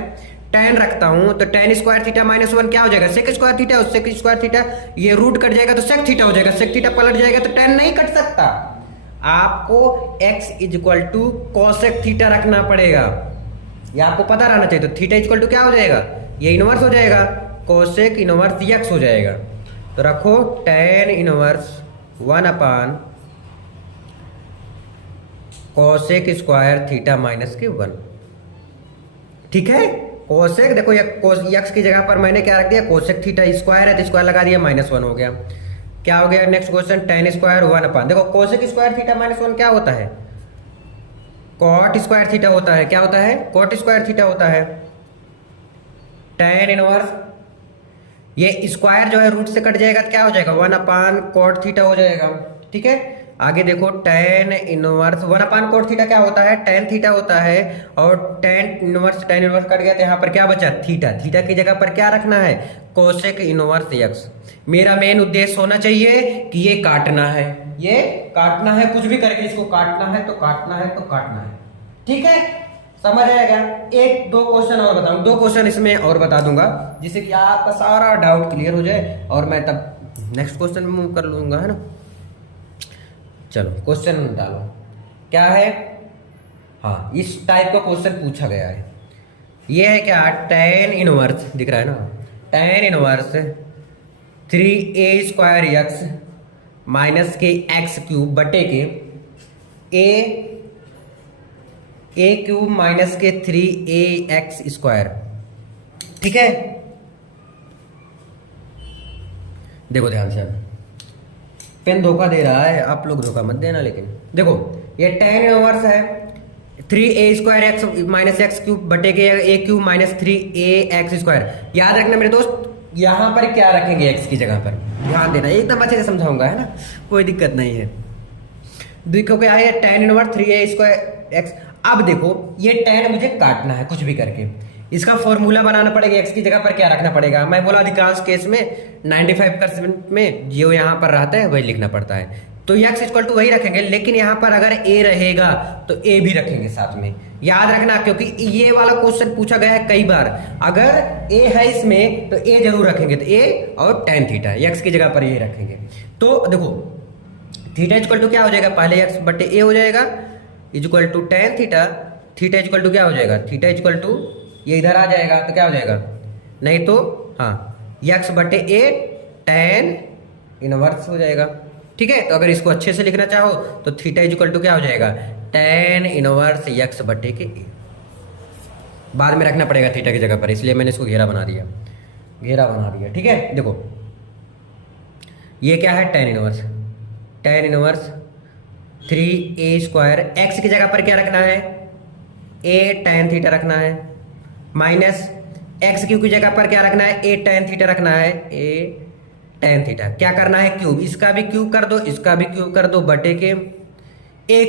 tan रखता हूँ तो tan स्क्वायर थीटा -1 क्या हो जाएगा, सेक स्क्वायर थीटा, और सेक स्क्वायर थीटा ये रूट कट जाएगा तो सेक थीटा हो जाएगा, सेक थीटा पलट जाएगा तो tan नहीं कट सकता, आपको x equal to cosec theta रखना पड़ेगा, ये आपको पता रहना चाहिए। तो थीटा इक्वल टू क्या हो जाएगा, ये इनवर्स हो जाएगा, कोसेक इनवर्स x हो जाएगा। तो रखो tan इनवर्स 1 अपान कोसेक स्क्वायर थीटा माइनस के 1। ठीक है, कोसेक देखो x की जगह पर मैंने क्या रख दिया, कोसेक थीटा स्क्वायर है तो स्क्वायर लगा दिया, -1 हो गया। क्या हो गया नेक्स्ट क्वेश्चन, tan स्क्वायर 1 अपान, देखो कोसेक स्क्वायर थीटा -1 क्या होता है, कॉट स्क्वायर थीटा होता है, क्या होता है, कॉट स्क्वायर थीटा होता है। tan इनवर्स ये स्क्वायर जो है रूट से कट जाएगा तो क्या हो जाएगा, 1 अपान कॉट थीटा हो जाएगा। ठीक है, आगे देखो tan इनवर्स 1 अपान कॉट थीटा क्या होता है, tan थीटा होता है, और tan इनवर्स कट गया तो यहाँ पर क्या बचा, थीटा, थीटा की जगह पर क्या रखना है, कोसेक इनवर्स x। मेरा मेन उद्देश्य होना चाहिए कि ये काटना है, ये काटना है, कुछ भी करके इसको काटना है तो काटना है तो काटना है। ठीक है, समझ आएगा। एक दो क्वेश्चन और बताऊं, 2 क्वेश्चन इसमें और बता दूंगा जिससे कि आपका सारा डाउट क्लियर हो जाए और मैं तब नेक्स्ट क्वेश्चन में मूव कर लूंगा, है ना। चलो क्वेश्चन डालो, क्या है, हाँ इस टाइप का क्वेश्चन पूछा गया है। ये है क्या, tan इनवर्स दिख रहा है ना, tan inverse 3a square x minus के एक्स क्यूब बटे के ए क्यूब माइनस के 3ax स्क्वायर। ठीक है, देखो ध्यान से, पेन धोखा दे रहा है, आप लोग धोखा मत देना। लेकिन देखो ये tan इनवर्स है 3a² x minus x cube बटे के ए क्यूब माइनस 3a(x²। याद रखना मेरे दोस्त, यहाँ पर क्या रखेंगे x की जगह पर, ध्यान देना, एकदम अच्छे से समझाऊंगा, है ना, कोई दिक्कत नहीं है। देखो क्या है tan इनवर्स 3a² x। अब देखो ये tan मुझे काटना है कुछ भी करके, इसका फॉर्मूला बनाना पड़ेगा, x की जगह पर क्या रखना पड़ेगा। मैं बोला अधिकांश केस में 95% में जो यहाँ पर रहता है वही लिखना पड़ता है, तो x इक्वल टू वही रखेंगे। लेकिन यहाँ पर अगर a रहेगा तो a भी रखेंगे साथ में, याद रखना, क्योंकि ये वाला क्वेश्चन पूछा गया है कई बार। अगर a है इसमें तो a जरूर रखेंगे, तो a और tan थीटा x की जगह पर ये रखेंगे। तो देखो थीटा इक्वल टू क्या हो जाएगा, पहले x बटे a हो जाएगा equal to tan theta. Theta equal to क्या हो जाएगा, थीटा इक्वल टू ये इधर आ जाएगा तो क्या हो जाएगा, नहीं तो हाँ x बटे a tan इनवर्स हो जाएगा। ठीक है, तो अगर इसको अच्छे से लिखना चाहो तो थीटा इक्वल टू क्या हो जाएगा, tan इनवर्स x बटे के a। बाद में रखना पड़ेगा थीटा की जगह पर, इसलिए मैंने इसको घेरा बना दिया, घेरा बना दिया। ठीक है, देखो ये क्या है tan इनवर्स 3a² x की जगह पर क्या रखना है, a tan थीटा रखना है, माइनस एक्स क्यूब की जगह पर क्या रखना है, a tan थीटा रखना है, a tan थीटा। क्या करना है, क्यूब, इसका भी क्यूब कर दो, इसका भी क्यूब कर दो, बटे के a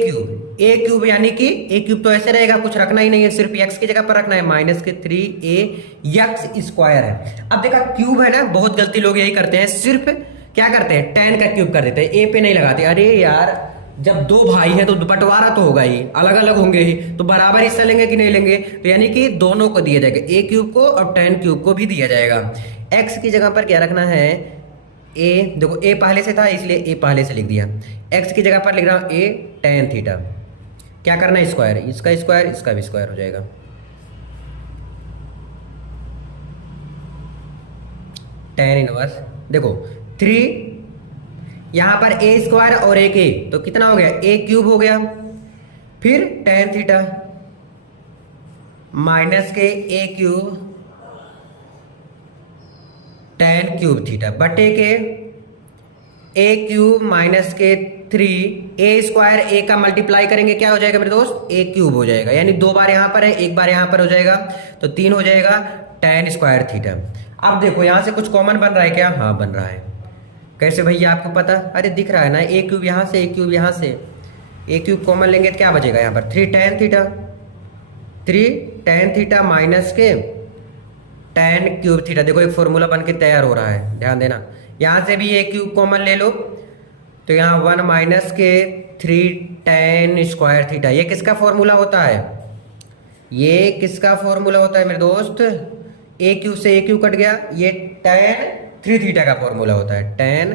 क्यूब यानी कि a क्यूब तो ऐसे रहेगा, कुछ रखना ही नहीं है, सिर्फ x की जगह पर रखना है, माइनस के 3a(x² है। अब देखा क्यूब है ना, बहुत गलती लोग यही करते हैं, सिर्फ क्या करते हैं tan का क्यूब कर देते हैं, a पे नहीं लगाते। अरे यार जब दो भाई है तो बंटवारा तो होगा ही, अलग अलग होंगे ही, तो बराबर हिस्सा लेंगे कि नहीं लेंगे, तो यानी कि दोनों को दिया जाएगा, a क्यूब को और tan क्यूब को भी दिया जाएगा। x की जगह पर क्या रखना है, a, देखो a पहले से था इसलिए a पहले से लिख दिया, x की जगह पर लिख रहा हूं a tan थीटा। क्या करना है, स्क्वायर, इसका स्क्वायर इसका भी स्क्वायर हो जाएगा, tan इनवर्स। देखो 3 यहां पर a² और एक a, तो कितना हो गया, a क्यूब हो गया, फिर tan थीटा माइनस के a cube tan cube theta बटे के a क्यूब माइनस के 3a² a का मल्टीप्लाई करेंगे क्या हो जाएगा मेरे दोस्त, a क्यूब हो जाएगा, यानी 2 बार यहां पर है, 1 बार यहां पर हो जाएगा, तो 3 हो जाएगा tan² थीटा। अब देखो यहां से कुछ कॉमन बन रहा है क्या, हाँ बन रहा है। कैसे भैया आपको पता, अरे दिख रहा है ना, a क्यूब यहाँ से, a क्यूब यहाँ से, a क्यूब कॉमन लेंगे तो क्या बचेगा यहाँ पर, 3 tan थीटा माइनस के tan क्यूब थीटा। देखो एक फॉर्मूला बन के तैयार हो रहा है, ध्यान देना, यहाँ से भी a क्यूब कॉमन ले लो, तो यहाँ 1 माइनस के 3 tan² थीटा। ये किसका फॉर्मूला होता है, ये किसका फॉर्मूला होता है मेरे दोस्त, a क्यूब से a क्यूब कट गया, ये tan 3 थीटा का फॉर्मूला होता है, tan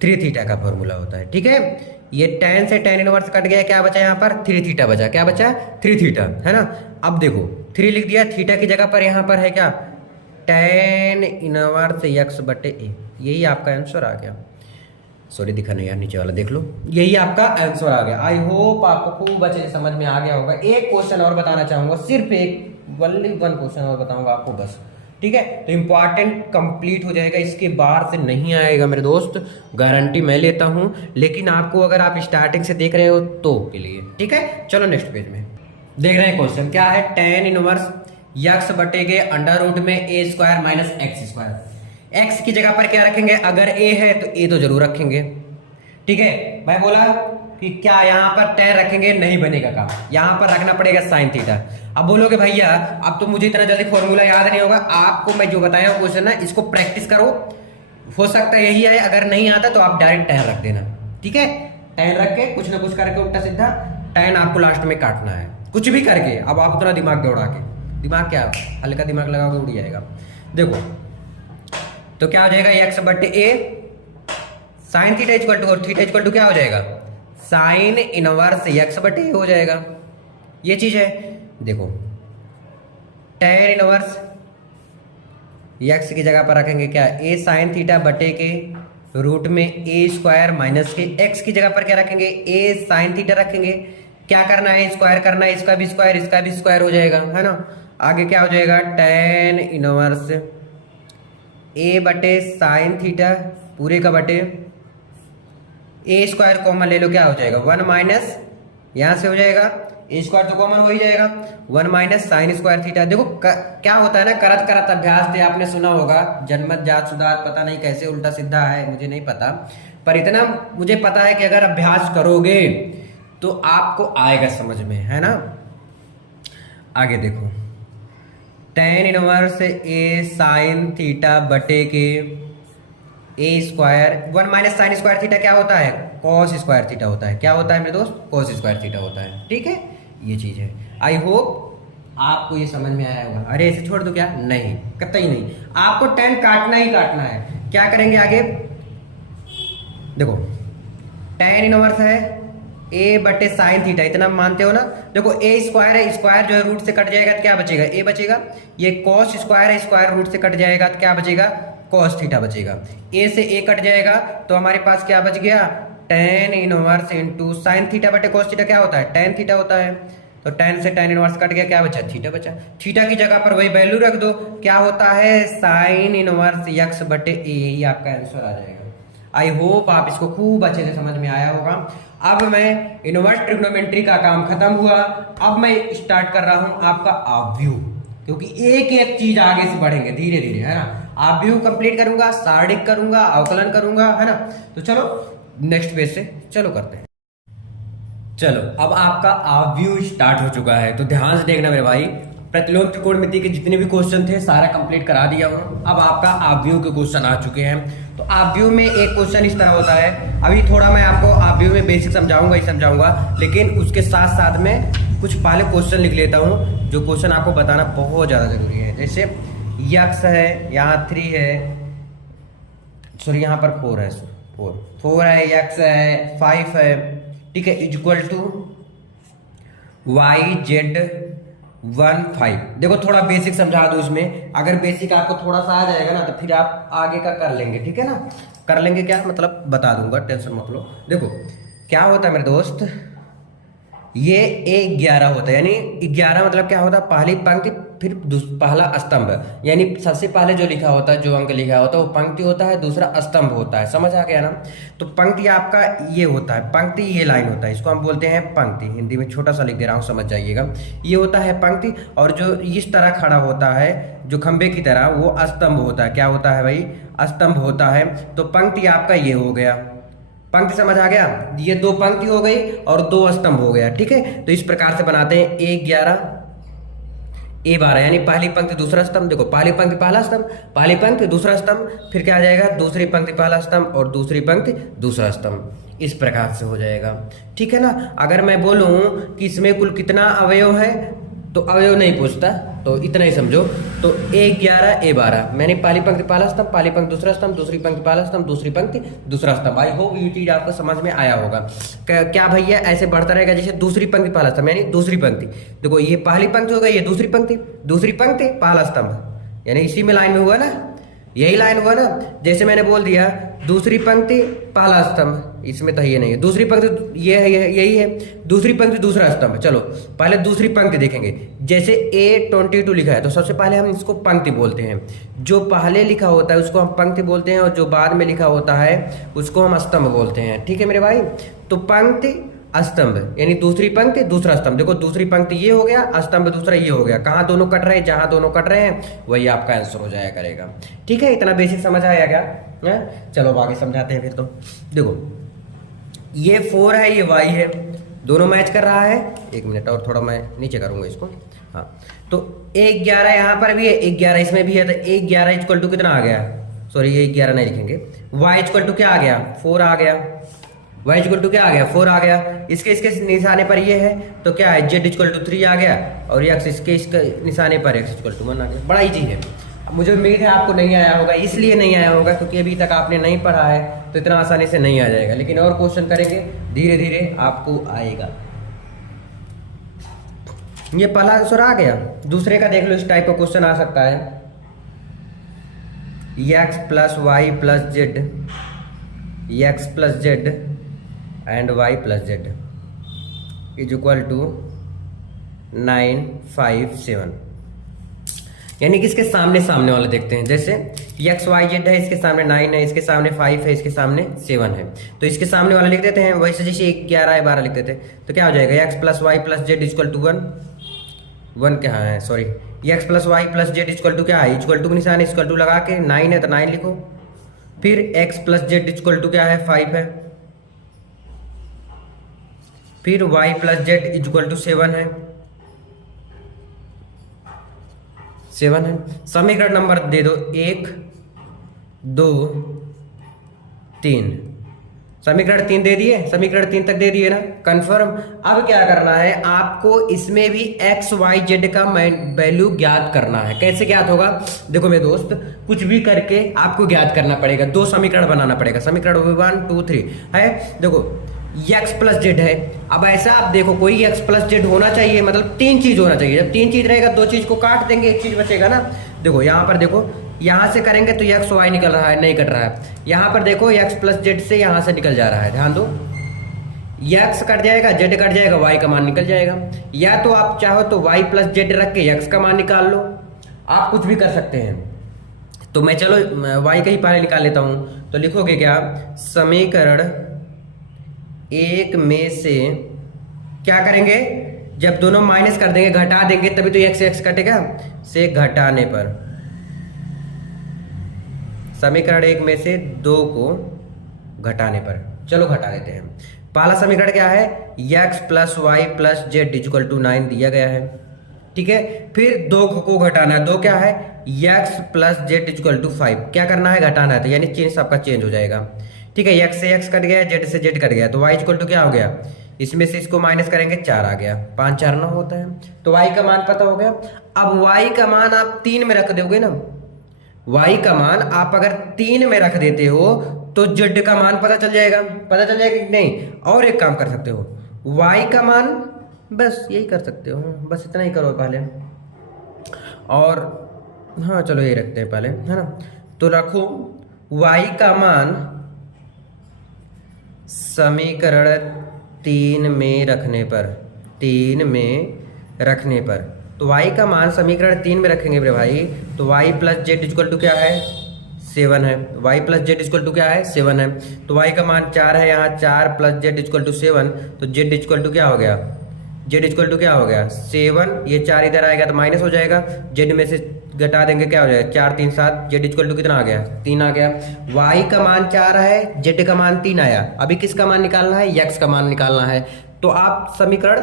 3 थीटा का फॉर्मूला होता है। ठीक है, ये tan से tan इनवर्स कट गया, क्या बचा यहाँ पर, 3 थीटा बचा, क्या बचा, 3 थीटा, है ना। अब देखो 3 लिख दिया, थीटा की जगह पर यहाँ पर है क्या, tan इनवर्स x बटे a। यही आपका आंसर आ गया, सॉरी दिखा नहीं यार, नीचे वाला देख लो, यही आपका आंसर आ गया। आई होप आपको खूब अच्छे से समझ में आ गया होगा। एक क्वेश्चन और बताना चाहूंगा, सिर्फ एक ओनली 1 क्वेश्चन और बताऊंगा आपको बस, ठीक है, तो इंपॉर्टेंट कंप्लीट हो जाएगा, इसके बाहर से नहीं आएगा मेरे दोस्त, गारंटी मैं लेता हूं। लेकिन आपको अगर आप स्टार्टिंग से देख रहे हो तो के लिए, ठीक है। चलो नेक्स्ट पेज में देख रहे हैं क्वेश्चन क्या है, tan इनवर्स x बटे के अंडर रूट में a² माइनस x²। x की जगह पर क्या रखेंगे, अगर a है तो a तो जरूर रखेंगे। ठीक है, मैं बोला कि क्या यहाँ पर tan रखेंगे, नहीं बनेगा काम, यहाँ पर रखना पड़ेगा sin थीटा। अब बोलोगे भैया अब तो मुझे इतना जल्दी फॉर्मूला याद नहीं होगा, आपको मैं जो बताया क्वेश्चन है इसको प्रैक्टिस करो, हो सकता है यही आए, अगर नहीं आता तो आप डायरेक्ट tan रख देना। ठीक है, tan रख के कुछ ना कुछ करके उल्टा सीधा tan आपको लास्ट में काटना है, कुछ भी करके। अब आप उतना दिमाग दौड़ा के, दिमाग क्या हल्का दिमाग लगाओगे उड़ जाएगा। देखो तो क्या हो जाएगा, x बटे a sine theta equal to, और थीटा इक्वल टू क्या हो जाएगा, साइन इनवर्स x बटे a हो जाएगा। ये चीज है, देखो tan इनवर्स x की जगह पर रखेंगे क्या, a साइन थीटा बटे के रूट में a² माइनस के, x की जगह पर क्या रखेंगे, a साइन थीटा रखेंगे। क्या करना है, स्क्वायर करना है, इसका भी स्क्वायर इसका भी स्क्वायर हो जाएगा, है ना। आगे क्या हो जाएगा, tan इनवर्स a बटे साइन थीटा पूरे का बटे ए स्क्वायर कॉमन ले लो, क्या हो जाएगा 1 माइनस, यहाँ से हो जाएगा ए स्क्वायर तो कॉमन हो ही जाएगा, 1 माइनस साइन स्क्वायर थीटा। देखो क्या होता है ना, करत करत अभ्यास थे, आपने सुना होगा जनमत जात सुधार, पता नहीं कैसे उल्टा सीधा है मुझे नहीं पता, पर इतना मुझे पता है कि अगर अभ्यास करोगे तो आपको आएगा समझ में, है ना। आगे देखो, tan inverse A sine theta बटे के A square, 1 minus sine square theta क्या होता है, कॉस स्क्वायर थीटा होता है। क्या होता है मेरे दोस्त, कॉस स्क्वायर थीटा होता है। ठीक है, ये चीज है। आई होप आपको ये समझ में आया होगा। अरे ऐसे छोड़ दो क्या, नहीं कतई नहीं, आपको tan काटना ही काटना है। क्या करेंगे आगे देखो, tan इनवर्स है ए बटे साइन थीटा, इतना मानते हो ना। देखो ए स्क्वायर है, स्क्वायर जो है रूट से कट जाएगा तो क्या बचेगा, ए बचेगा। ये कॉस स्क्वायर है, स्क्वायर रूट से कट जाएगा तो क्या बचेगा, कॉस थीटा बचेगा। ए से ए कट जाएगा तो हमारे पास क्या बच गया, tan inverse into sine theta बटे कॉस थीटा क्या होता है, tan थीटा होता है। तो tan से tan इनवर्स कट गया, क्या बचा, थीटा बचा। थीटा की जगह पर वही वैल्यू रख दो, क्या होता है साइन इनवर्स x बटे ए, ही आपका आंसर आ जाएगा। आई होप आप इसको खूब अच्छे से समझ में आया होगा। अब मैं इनवर्स ट्रिग्नोमेट्री का काम खत्म हुआ, अब मैं स्टार्ट कर रहा हूं आपका ऑब्व्यू, क्योंकि एक एक चीज आगे से बढ़ेंगे धीरे धीरे, है ना। ऑब्व्यू कंप्लीट करूंगा, सारणिक करूंगा, अवकलन करूंगा, है ना। तो चलो नेक्स्ट पेज से चलो करते हैं। चलो अब आपका ऑब्व्यू स्टार्ट हो चुका है, तो ध्यान से देखना मेरे भाई। प्रतिलोम त्रिकोणमिति के जितने भी क्वेश्चन थे सारा कंप्लीट करा दिया हूं। अब आपका ऑब्व्यू के क्वेश्चन आ चुके हैं। तो ऑब्व्यू में एक क्वेश्चन इस तरह होता है, अभी थोड़ा मैं आपको ऑब्व्यू में बेसिक समझाऊंगा ही समझाऊंगा, लेकिन उसके साथ साथ में कुछ पहले क्वेश्चन लिख लेता हूं, जो क्वेश्चन आपको बताना बहुत ज्यादा जरूरी है। जैसे यक्स है, यहाँ 3 है, सॉरी यहाँ पर 4 है, 4 है, यक्स है, 5 है, ठीक है, इक्वल टू वाई जेड 1 5। देखो थोड़ा बेसिक समझा दो इसमें, अगर बेसिक आपको थोड़ा सा आ जाएगा ना तो फिर आप आगे का कर लेंगे, ठीक है ना। कर लेंगे क्या मतलब बता दूंगा, टेंशन मत लो। देखो क्या होता है मेरे दोस्त, ये A11 होता है, यानी 11 मतलब क्या होता है, पहली पंक्ति फिर पहला स्तंभ, यानी सबसे पहले जो लिखा होता है, जो अंक लिखा होता है वो पंक्ति होता है, दूसरा स्तंभ होता है। समझ आ गया ना। तो पंक्ति आपका ये होता है, पंक्ति ये लाइन होता है, इसको हम बोलते हैं पंक्ति। हिंदी में छोटा सा लिख दे रहा हूँ, समझ जाइएगा। ये होता है पंक्ति, और जो इस तरह खड़ा होता है जो खंबे की तरह, वो स्तंभ होता है। क्या होता है भाई, स्तंभ होता है। तो पंक्ति आपका ये हो गया, पंक्ति समझ आ गया। ये 2 पंक्ति हो गई और 2 स्तंभ हो गया, ठीक है। तो इस प्रकार से बनाते हैं A11 A12, यानी पहली पंक्ति दूसरा स्तंभ। देखो पहली पंक्ति पहला स्तंभ, पहली पंक्ति दूसरा स्तंभ, फिर क्या आ जाएगा, दूसरी पंक्ति पहला स्तंभ और दूसरी पंक्ति दूसरा स्तंभ। इस प्रकार से हो जाएगा, ठीक है ना। अगर मैं बोलूं कि इसमें कुल कितना अवयव है, तो अवयव नहीं पूछता, तो इतना ही समझो। तो A11 A12, मैंने पहली पंक्ति पहला स्तंभ, पहली पंक्ति दूसरा स्तंभ, दूसरी पंक्ति पहला स्तंभ, दूसरी पंक्ति दूसरा स्तंभ। आई होप ये चीज आपको समझ में आया होगा। क्या भैया ऐसे बढ़ता रहेगा, जैसे दूसरी पंक्ति पहला स्तंभ, यानी दूसरी पंक्ति। देखो ये पहली पंक्ति हो गई, ये दूसरी पंक्ति, दूसरी पंक्ति पहला स्तंभ, यानी इसी में लाइन में हुआ ना, यही लाइन हुआ ना। जैसे मैंने बोल दिया दूसरी पंक्ति पहला स्तंभ, इसमें तो ये नहीं है, दूसरी पंक्ति ये है, यही है, दूसरी पंक्ति दूसरा स्तंभ। चलो पहले दूसरी पंक्ति देखेंगे। जैसे A22 लिखा है, तो सबसे पहले हम इसको पंक्ति बोलते हैं। जो पहले लिखा होता है उसको हम पंक्ति बोलते हैं, और जो बाद में लिखा होता है उसको हम स्तंभ बोलते हैं, ठीक है मेरे भाई। तो पंक्ति स्तंभ, यानी दूसरी पंक्ति दूसरा स्तंभ। देखो दूसरी पंक्ति ये हो गया, स्तंभ दूसरा ये हो गया। कहाँ दोनों कट रहे हैं, जहां दोनों कट रहे हैं वही आपका आंसर हो जाया करेगा, ठीक है। इतना बेसिक समझ आया क्या, है? चलो आगे समझाते हैं फिर। तो देखो ये 4 है, ये y है, दोनों मैच कर रहा है। 1 मिनट और थोड़ा मैं नीचे करूंगा इसको, हाँ। तो A11 यहाँ पर भी है, 11 इसमें भी है, तो A11 इक्वल टू कितना आ गया, सॉरी ये 11 नहीं लिखेंगे, y इक्वल टू क्या आ गया, 4 आ गया। y इक्वल टू क्या आ गया, 4 आ गया। इसके निशाने पर ये है, तो क्या है, z इक्वल टू 3 आ गया, और x इसके निशाने पर x इक्वल टू 1 आ गया। बड़ा इजी है। मुझे उम्मीद है आपको नहीं आया होगा, इसलिए नहीं आया होगा क्योंकि अभी तक आपने नहीं पढ़ा है, तो इतना आसानी से नहीं आ जाएगा। लेकिन और क्वेश्चन करेंगे धीरे धीरे आपको आएगा। ये पहला आंसर आ गया, दूसरे का देख लो, इस टाइप का क्वेश्चन आ सकता है। x plus y plus z, x plus z and y plus z is equal to 9 5 7। यानी कि इसके सामने सामने वाले देखते हैं। जैसे एक्स वाई जेड है, इसके सामने 9 है, इसके सामने 5 है, इसके सामने 7 है, तो इसके सामने वाला लिख देते हैं। वैसे जैसे 11 है 12 लिख देते हैं, तो क्या हो जाएगा x plus y plus z equal to 1 क्या है, sorry, x plus y plus z equal to क्या है, इक्वल टू के निशान इक्वल टू लगा के 9 है तो 9 लिखो। फिर x plus z equal to क्या है, 5 है। फिर y plus z equal to 7 है, 7 है। समीकरण नंबर दे दो 1 2 3। समीकरण 3 दे दिए, समीकरण 3 तक दे दिए ना, कंफर्म। अब क्या करना है आपको, इसमें भी एक्स वाई जेड का वैल्यू ज्ञात करना है। कैसे ज्ञात होगा, देखो मेरे दोस्त, कुछ भी करके आपको ज्ञात करना पड़ेगा। 2 समीकरण बनाना पड़ेगा, समीकरण 1 2 3 है। देखो एक्स प्लस जेड है, अब ऐसा आप देखो कोई एक्स प्लस जेड होना चाहिए, मतलब 3 चीज होना चाहिए। जब 3 चीज रहेगा 2 चीज को काट देंगे, 1 चीज बचेगा ना। देखो यहाँ पर देखो, यहाँ से करेंगे तो एक्स वाई निकल रहा है, नहीं कट रहा है। यहाँ पर देखो एक्स प्लस जेड से यहाँ से निकल जा रहा है, ध्यान दो, एक्स कट जाएगा, जेड कट जाएगा, वाई का मान निकल जाएगा। या तो आप चाहो तो वाई प्लस जेड रख के एक्स का मान निकाल लो, आप कुछ भी कर सकते हैं। तो मैं चलो वाई का ही पहले निकाल लेता हूँ। तो लिखोगे क्या, समीकरण 1 में से क्या करेंगे, जब दोनों माइनस कर देंगे, घटा देंगे, तभी तो एक्स एक्स कटेगा, से घटाने पर समीकरण 1 में से 2 को घटाने पर, चलो घटा लेते हैं। पहला समीकरण क्या है, x plus y plus z equal to 9 दिया गया है, ठीक है। फिर 2 को घटाना है, 2 क्या है, x plus z equal to 5। क्या करना है, घटाना है, तो यानी चेंज सबका चेंज हो जाएगा, ठीक है। एक्स से एक्स कट गया, जेड से जेड कट गया, तो वाई इक्वल टू क्या हो गया, इसमें से इसको माइनस करेंगे 4 आ गया, 5 4 9 होता है। तो वाई का मान पता हो गया। अब वाई का मान आप 3 में रख दोगे ना, वाई का मान आप अगर 3 में रख देते हो तो जेड का मान पता चल जाएगा, पता चल जाएगा कि नहीं। और एक काम कर सकते हो, वाई का मान बस यही कर सकते हो, बस इतना ही करो पहले, और हाँ चलो ये रखते हैं पहले, है ना। तो रखो वाई का मान समीकरण 3 में रखने पर, 3 में रखने पर, तो y का मान समीकरण 3 में रखेंगे मेरे भाई, तो y plus z equal to क्या है, 7 है। y plus z equal to क्या है, 7 है। तो y का मान 4 है, यहाँ 4 प्लस जेड इक्वल टू 7, तो जेड इक्वल टू क्या हो गया, जेड इक्वल टू क्या हो गया 7। ये 4 इधर आएगा तो माइनस हो जाएगा, जेड में से घटा देंगे क्या हो जाएगा, 4 3 7, जेड इक्वल टू कितना आ गया, 3 आ गया। y का मान 4 है, जेड का मान 3 आया। अभी किसका मान निकालना है, x का मान निकालना है। तो आप समीकरण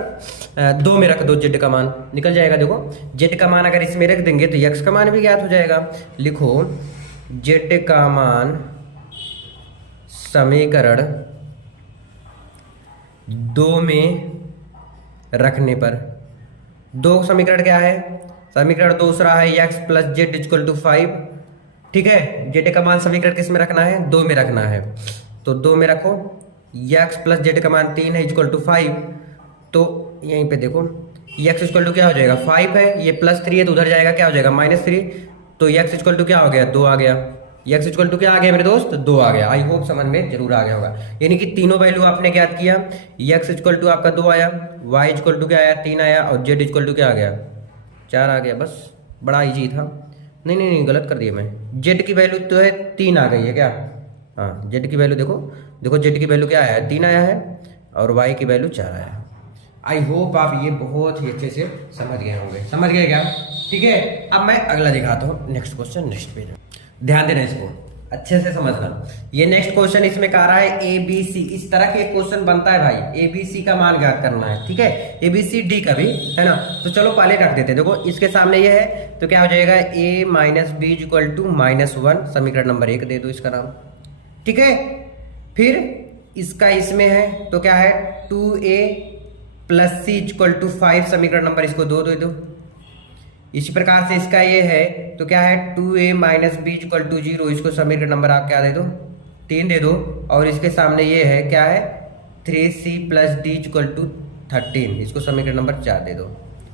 2 में रख दो, जेड का मान निकल जाएगा। देखो जेड का मान अगर इसमें रख देंगे तो x का मान भी ज्ञात हो जाएगा। लिखो जेड का मान समीकरण 2 में रखने पर, 2 समीकरण क्या है, समीकरण दूसरा है x plus z equal to 5, ठीक है। जेड का मान समीकरण किस में रखना है, 2 में रखना है, तो 2 में रखो। एक्स प्लस जेड का मान 3 है इक्वल टू 5, तो यहीं पे देखो एक्स इक्वल टू क्या हो जाएगा, 5 है, ये प्लस 3 है तो उधर जाएगा क्या हो जाएगा, -3, तो एक्स इक्वल टू क्या हो गया, 2 आ गया। एक्स इक्वल टू क्या आ गया मेरे दोस्त, 2 आ गया। आई होप समझ में जरूर आ गया होगा। यानी कि तीनों वैल्यू आपने ज्ञात किया, एक्स इक्वल टू आपका 2 आया, वाई इक्वल टू क्या आया, 3 आया, और जेड इक्वल टू क्या आ गया, 4 आ गया। बस बड़ा इजी था। नहीं नहीं नहीं गलत कर दिया मैं, जेड की वैल्यू तो है 3 आ गई है क्या, हाँ जेड की वैल्यू देखो जेड की वैल्यू क्या आया है, 3 आया है, और वाई की वैल्यू 4 आया है। आई होप आप ये बहुत ही अच्छे से समझ गए होंगे, समझ गए क्या, ठीक है। अब मैं अगला दिखाता हूँ, नेक्स्ट क्वेश्चन, नेक्स्ट पेज, ध्यान देना इसको अच्छे से समझना। ये नेक्स्ट क्वेश्चन इसमें कह रहा है ए बी सी, इस तरह के क्वेश्चन बनता है भाई, ए बी सी का मान ज्ञात करना है, ठीक है, ए बी सी डी का भी है ना। तो चलो पहले रख देते हैं। देखो इसके सामने ये है तो क्या हो जाएगा, a minus B equal to -1, समीकरण नंबर 1 दे दो इसका नाम, ठीक है। फिर इसका इसमें है तो क्या है, 2a plus c equal to 5, समीकरण नंबर इसको 2 दे दो। इसी प्रकार से इसका ये है तो क्या है, 2a minus B equal to 0, इसको समीकरण नंबर आप क्या दे दो, 3 दे दो। और इसके सामने ये है क्या है, 3c plus D equal to 13, इसको समीकरण नंबर 4 दे दो।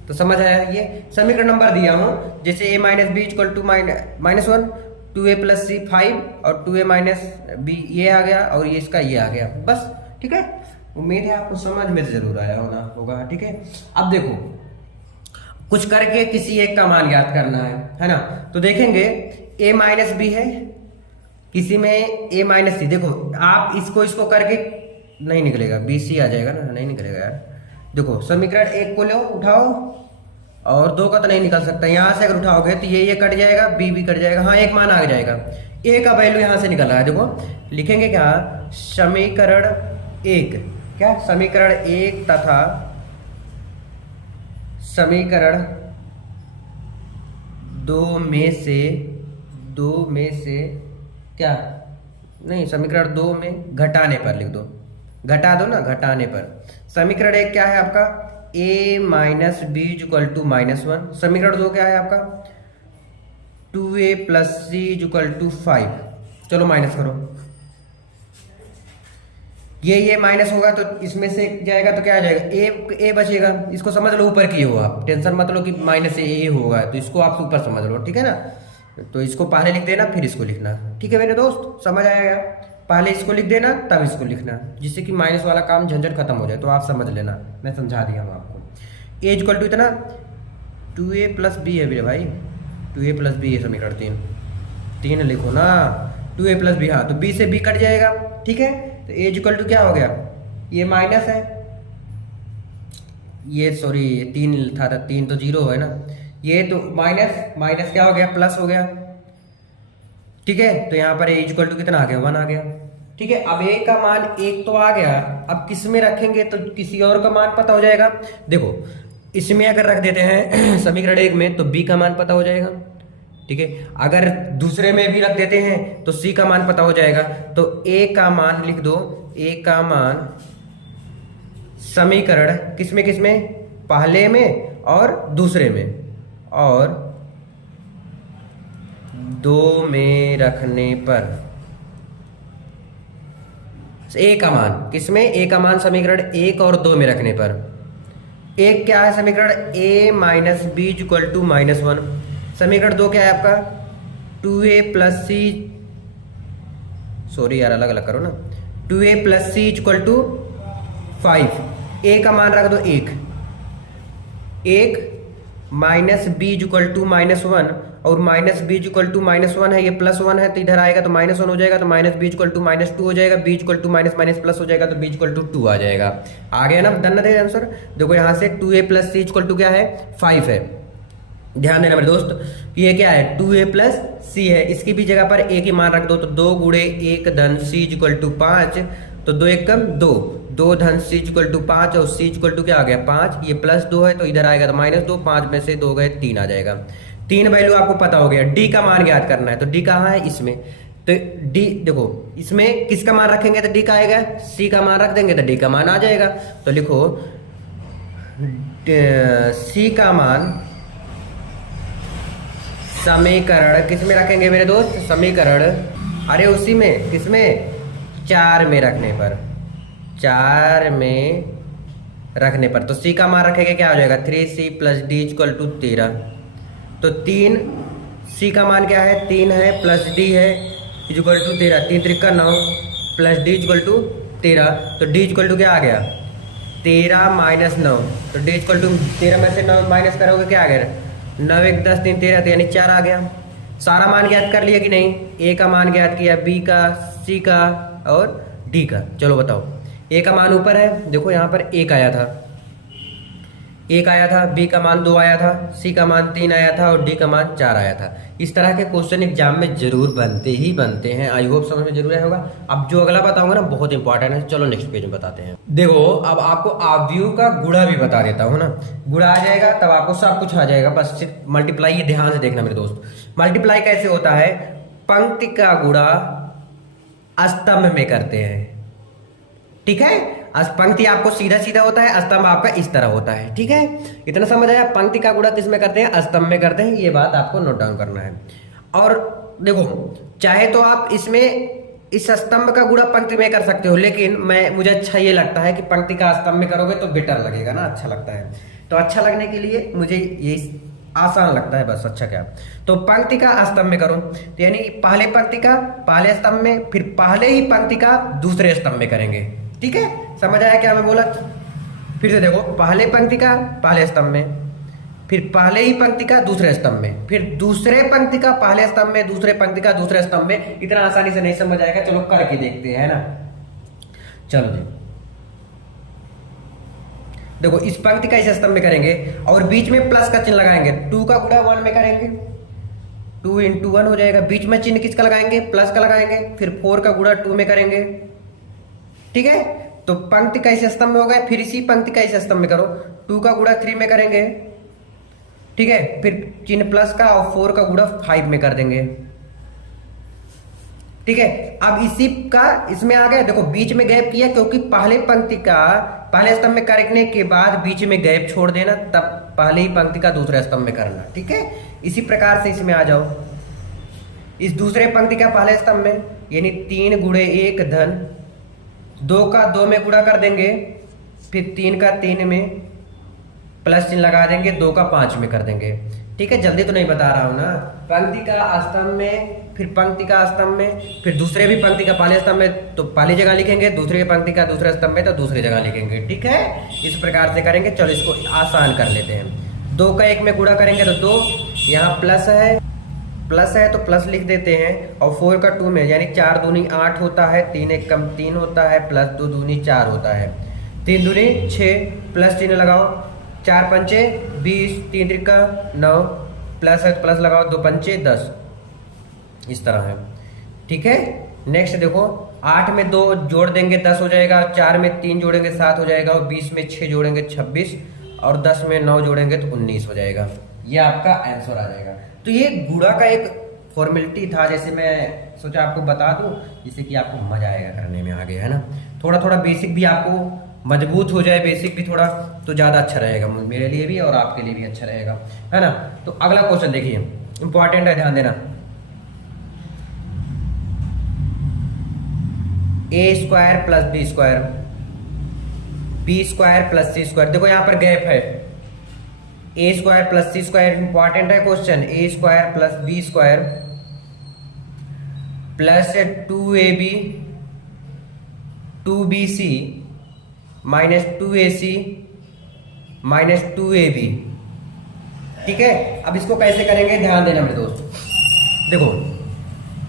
तो समझ आया, ये समीकरण नंबर दिया हूँ, जैसे a minus B equal to -1, 2a plus C 5, और 2a माइनस बी ये आ गया, और ये इसका ये आ गया, बस ठीक है। उम्मीद है आपको समझ में जरूर आया होगा, ठीक है। अब देखो कुछ करके किसी एक का मान ज्ञात करना है, है ना। तो देखेंगे a माइनस बी है, किसी में a माइनस सी। देखो आप इसको करके नहीं निकलेगा, बी सी आ जाएगा ना, नहीं निकलेगा यार। देखो समीकरण 1 को लो उठाओ और 2 का तो नहीं निकल सकता, यहां से अगर उठाओगे तो ये कट जाएगा, बी भी कट जाएगा। हाँ एक मान आ जाएगा, a का वैल्यू यहां से निकल रहा है। देखो लिखेंगे क्या, समीकरण 1, क्या समीकरण 1 तथा समीकरण 2 में से क्या, नहीं समीकरण 2 में घटाने पर लिख दो, घटा दो ना, घटाने पर। समीकरण 1 क्या है आपका, a minus B equal to -1। समीकरण 2 क्या है आपका, 2a plus c equal to 5। चलो माइनस करो, ये माइनस होगा तो इसमें से जाएगा तो क्या आ जाएगा, ए बचेगा। इसको समझ लो ऊपर की हो आप, टेंशन मत लो कि माइनस ए होगा, तो इसको आप ऊपर समझ लो, ठीक है ना। तो इसको पहले लिख देना फिर इसको लिखना, ठीक है मेरे दोस्त, समझ आएगा। पहले इसको लिख देना तब इसको लिखना, जिससे कि माइनस वाला काम झंझट खत्म हो जाए। तो आप समझ लेना, मैं समझा दिया हूँ आपको। ए इक्वल टू इतना 2a प्लस बी है मेरे भाई, 2a प्लस बी है समीकरण 3 लिखो ना, 2a प्लस बी। हाँ तो b से b कट जाएगा, ठीक है। तो a इक्वल टू क्या हो गया, ये माइनस है, ये सॉरी ये 3 था 3 तो 0 है ना, ये तो माइनस क्या हो गया, प्लस हो गया, ठीक है। तो यहाँ पर a इक्वल टू कितना आ गया, 1 आ गया, ठीक है। अब a का मान 1 तो आ गया, अब किस में रखेंगे तो किसी और का मान पता हो जाएगा। देखो इसमें अगर रख देते हैं समीकरण 1 में तो b का मान पता हो जाएगा, ठीक है। अगर दूसरे में भी रख देते हैं तो c का मान पता हो जाएगा। तो a का मान लिख दो, a का मान समीकरण किसमें पहले में और दूसरे में और 2 में रखने पर a का मान किसमें, a का मान समीकरण 1 और 2 में रखने पर। एक क्या है समीकरण, a minus B equal to -1। समीकरण 2 क्या है आपका, 2a प्लस सी, सॉरी यार अलग अलग करो ना, 2a plus c equal to 5। a का मान रख दो 1 माइनस बी इक्वल टू -1 और माइनस बी इक्वल टू -1 है, ये +1 है तो इधर आएगा तो -1 हो जाएगा, तो माइनस बी इक्वल टू -2 हो जाएगा, b equal to minus plus हो जाएगा तो बी इक्वल टू 2 आ जाएगा। आ गया ना, डन है आंसर। देखो यहाँ से 2a plus c equal to क्या है, 5 है। ध्यान देना मेरे दोस्त, ये क्या है 2a प्लस सी है, इसकी भी जगह पर a की मान रख दो, तो 2 गुणे 1 धन c इक्वल टू 5, तो 2 1 कम 2 धन c इक्वल टू 5 और c इक्वल टू क्या आ गया 5, ये +2 है तो इधर आएगा तो -2, 5 में से 2 गए 3 आ जाएगा। 3 वैल्यू आपको पता हो गया। d का मान ज्ञात करना है, तो d कहाँ है इसमें, तो d देखो इसमें किसका मान रखेंगे तो d का आएगा, c का मान रख देंगे तो d का मान आ जाएगा। तो लिखो c का मान समीकरण किसमें रखेंगे मेरे दोस्त, समीकरण अरे उसी में किसमें 4 में रखने पर, 4 में रखने पर। तो c का मान रखेंगे क्या हो जाएगा 3c plus d equal to 13। तो 3 c का मान क्या है 3 है प्लस d है equal to 13, 3 3 9 plus d equal to 13। तो d इक्वल टू क्या आ गया 13 माइनस 9, तो d इक्वल टू 13 में से 9 माइनस करोगे क्या आ गया 9 1 10 3 13, तो यानी 4 आ गया। सारा मान ज्ञात कर लिया कि नहीं, a का मान ज्ञात किया, b का, c का और d का। चलो बताओ, a का मान ऊपर है, देखो यहाँ पर 1 आया था, 1 आया था, b का मान 2 आया था, c का मान 3 आया था और d का मान 4 आया था। इस तरह के क्वेश्चन एग्जाम में जरूर बनते हैं। आई होप समझ में जरूर आया होगा। अब जो अगला बताऊंगा ना बहुत इंपॉर्टेंट है, चलो नेक्स्ट पेज में बताते हैं। देखो अब आपको आव्यूह का गुणा भी बता देता हूँ ना, गुणा आ जाएगा तब आपको सब कुछ आ जाएगा, बस सिर्फ मल्टीप्लाई ये ध्यान से देखना मेरे दोस्त। मल्टीप्लाई कैसे होता है, पंक्ति का गुणा स्तंभ में करते हैं, ठीक है। पंक्ति आपको सीधा सीधा होता है, स्तंभ आपका इस तरह होता है, ठीक है। इतना समझ आया, पंक्ति का गुणा किस में करते हैं, स्तंभ में करते हैं, ये बात आपको नोट डाउन करना है। और देखो चाहे तो आप इसमें इस स्तंभ का गुणा पंक्ति में कर सकते हो, लेकिन मुझे अच्छा ये लगता है कि पंक्ति का स्तंभ में करोगे तो बेटर लगेगा ना, अच्छा लगता है। तो अच्छा लगने के लिए मुझे ये आसान लगता है, बस अच्छा क्या। तो पंक्ति का स्तंभ में करो, तो यानी पहले पंक्ति का पहले स्तंभ में, फिर पहले ही पंक्ति का दूसरे स्तंभ में करेंगे, ठीक है। समझ आया क्या मैं बोला, फिर से देखो, पहले पंक्ति का पहले स्तंभ में, फिर पहले ही पंक्ति का दूसरे स्तंभ में, फिर दूसरे पंक्ति का पहले स्तंभ में, दूसरे पंक्ति का दूसरे स्तंभ में। इतना आसानी से नहीं समझ आएगा, चलो करके देखते हैं ना। चलो जी, देखो इस पंक्ति का इस स्तंभ में करेंगे और बीच में प्लस का चिन्ह लगाएंगे, 2 का गुणा 1 में करेंगे, 2 × 1 हो जाएगा। बीच में चिन्ह किसका लगाएंगे? प्लस का लगाएंगे। फिर 4 का गुणा 2 में करेंगे, ठीक है। तो पंक्ति का इस स्तंभ में हो गया। फिर इसी पंक्ति का इस स्तंभ में करो, 2 का गुणा 3 में करेंगे, ठीक है। फिर चिन्ह प्लस का और 4 का गुणा 5 में कर देंगे, ठीक है। अब इसी का इसमें आ गया, देखो बीच में गैप किया क्योंकि पहले पंक्ति का पहले स्तंभ में करने के बाद बीच में गैप छोड़ देना, तब पहले ही पंक्ति का दूसरे स्तंभ में करना, ठीक है। इसी प्रकार से इसमें आ जाओ, इस दूसरे पंक्ति का पहले स्तंभ में, यानी 3 × 1 धन 2 का 2 में गुणा कर देंगे, फिर 3 का 3 में प्लस चिन्ह लगा देंगे, 2 का 5 में कर देंगे, ठीक है। जल्दी तो नहीं बता रहा हूं ना। पंक्ति का स्तंभ में, फिर पंक्ति का स्तंभ में, फिर दूसरे भी पंक्ति का पहले स्तंभ में तो पहली जगह लिखेंगे, दूसरे पंक्ति का दूसरे स्तंभ में तो दूसरी जगह लिखेंगे, ठीक है। इस प्रकार से करेंगे। चलो इसको आसान कर लेते हैं। 2 का 1 में गुणा करेंगे तो 2, यहाँ प्लस है तो प्लस लिख देते हैं, और 4 का 2 में, यानी 4 दूनी 8 होता है, 3 1 कम 3 होता है, प्लस 2 दूनी 4 होता है, 3 दूनी 6, प्लस चिन्ह लगाओ, 4 पंचे 20, 3 त्रिका 9, प्लस है तो प्लस लगाओ, 2 पंचे 10, इस तरह है, ठीक है। नेक्स्ट देखो, 8 में 2 जोड़ देंगे 10 हो जाएगा, 4 में 3 जोड़ेंगे 7 हो जाएगा, और 20 में 6 जोड़ेंगे 26, और 10 में 9 जोड़ेंगे तो 19 हो जाएगा। ये आपका आंसर आ जाएगा। तो ये गुणा का एक फॉर्मेलिटी था, जैसे मैं सोचा आपको बता दूं, जिससे कि आपको मजा आएगा करने में आगे, है ना। थोड़ा थोड़ा बेसिक भी आपको मजबूत हो जाए, बेसिक भी थोड़ा, तो ज़्यादा अच्छा रहेगा मेरे लिए भी और आपके लिए भी अच्छा रहेगा, है ना। तो अगला क्वेश्चन देखिए, इंपॉर्टेंट है, ध्यान देना। a² + b², b² + c²। देखो यहाँ पर गैप है, a² + c², इंपॉर्टेंट है question. a² + b² plus 2ab 2bc minus 2ac minus 2ab, ठीक है। अब इसको कैसे करेंगे, ध्यान देना मेरे दोस्त। देखो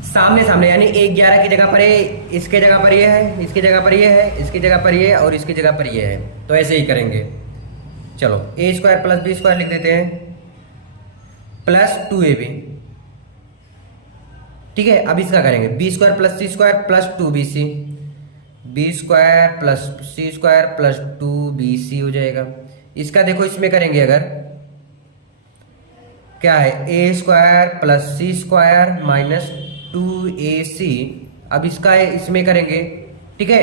सामने सामने, यानी 1 11 की जगह पर है, इसके जगह पर ये है, इसकी जगह पर ये है, इसकी जगह पर ये और इसकी जगह पर ये है, तो ऐसे ही करेंगे। चलो a² + b² लिख देते हैं, प्लस 2ab, ठीक है। अब इसका करेंगे b² + c² plus 2bc, b² + c² plus 2bc हो जाएगा। इसका देखो इसमें करेंगे अगर, क्या है, a² + c² माइनस 2ac। अब इसका इसमें करेंगे, ठीक है।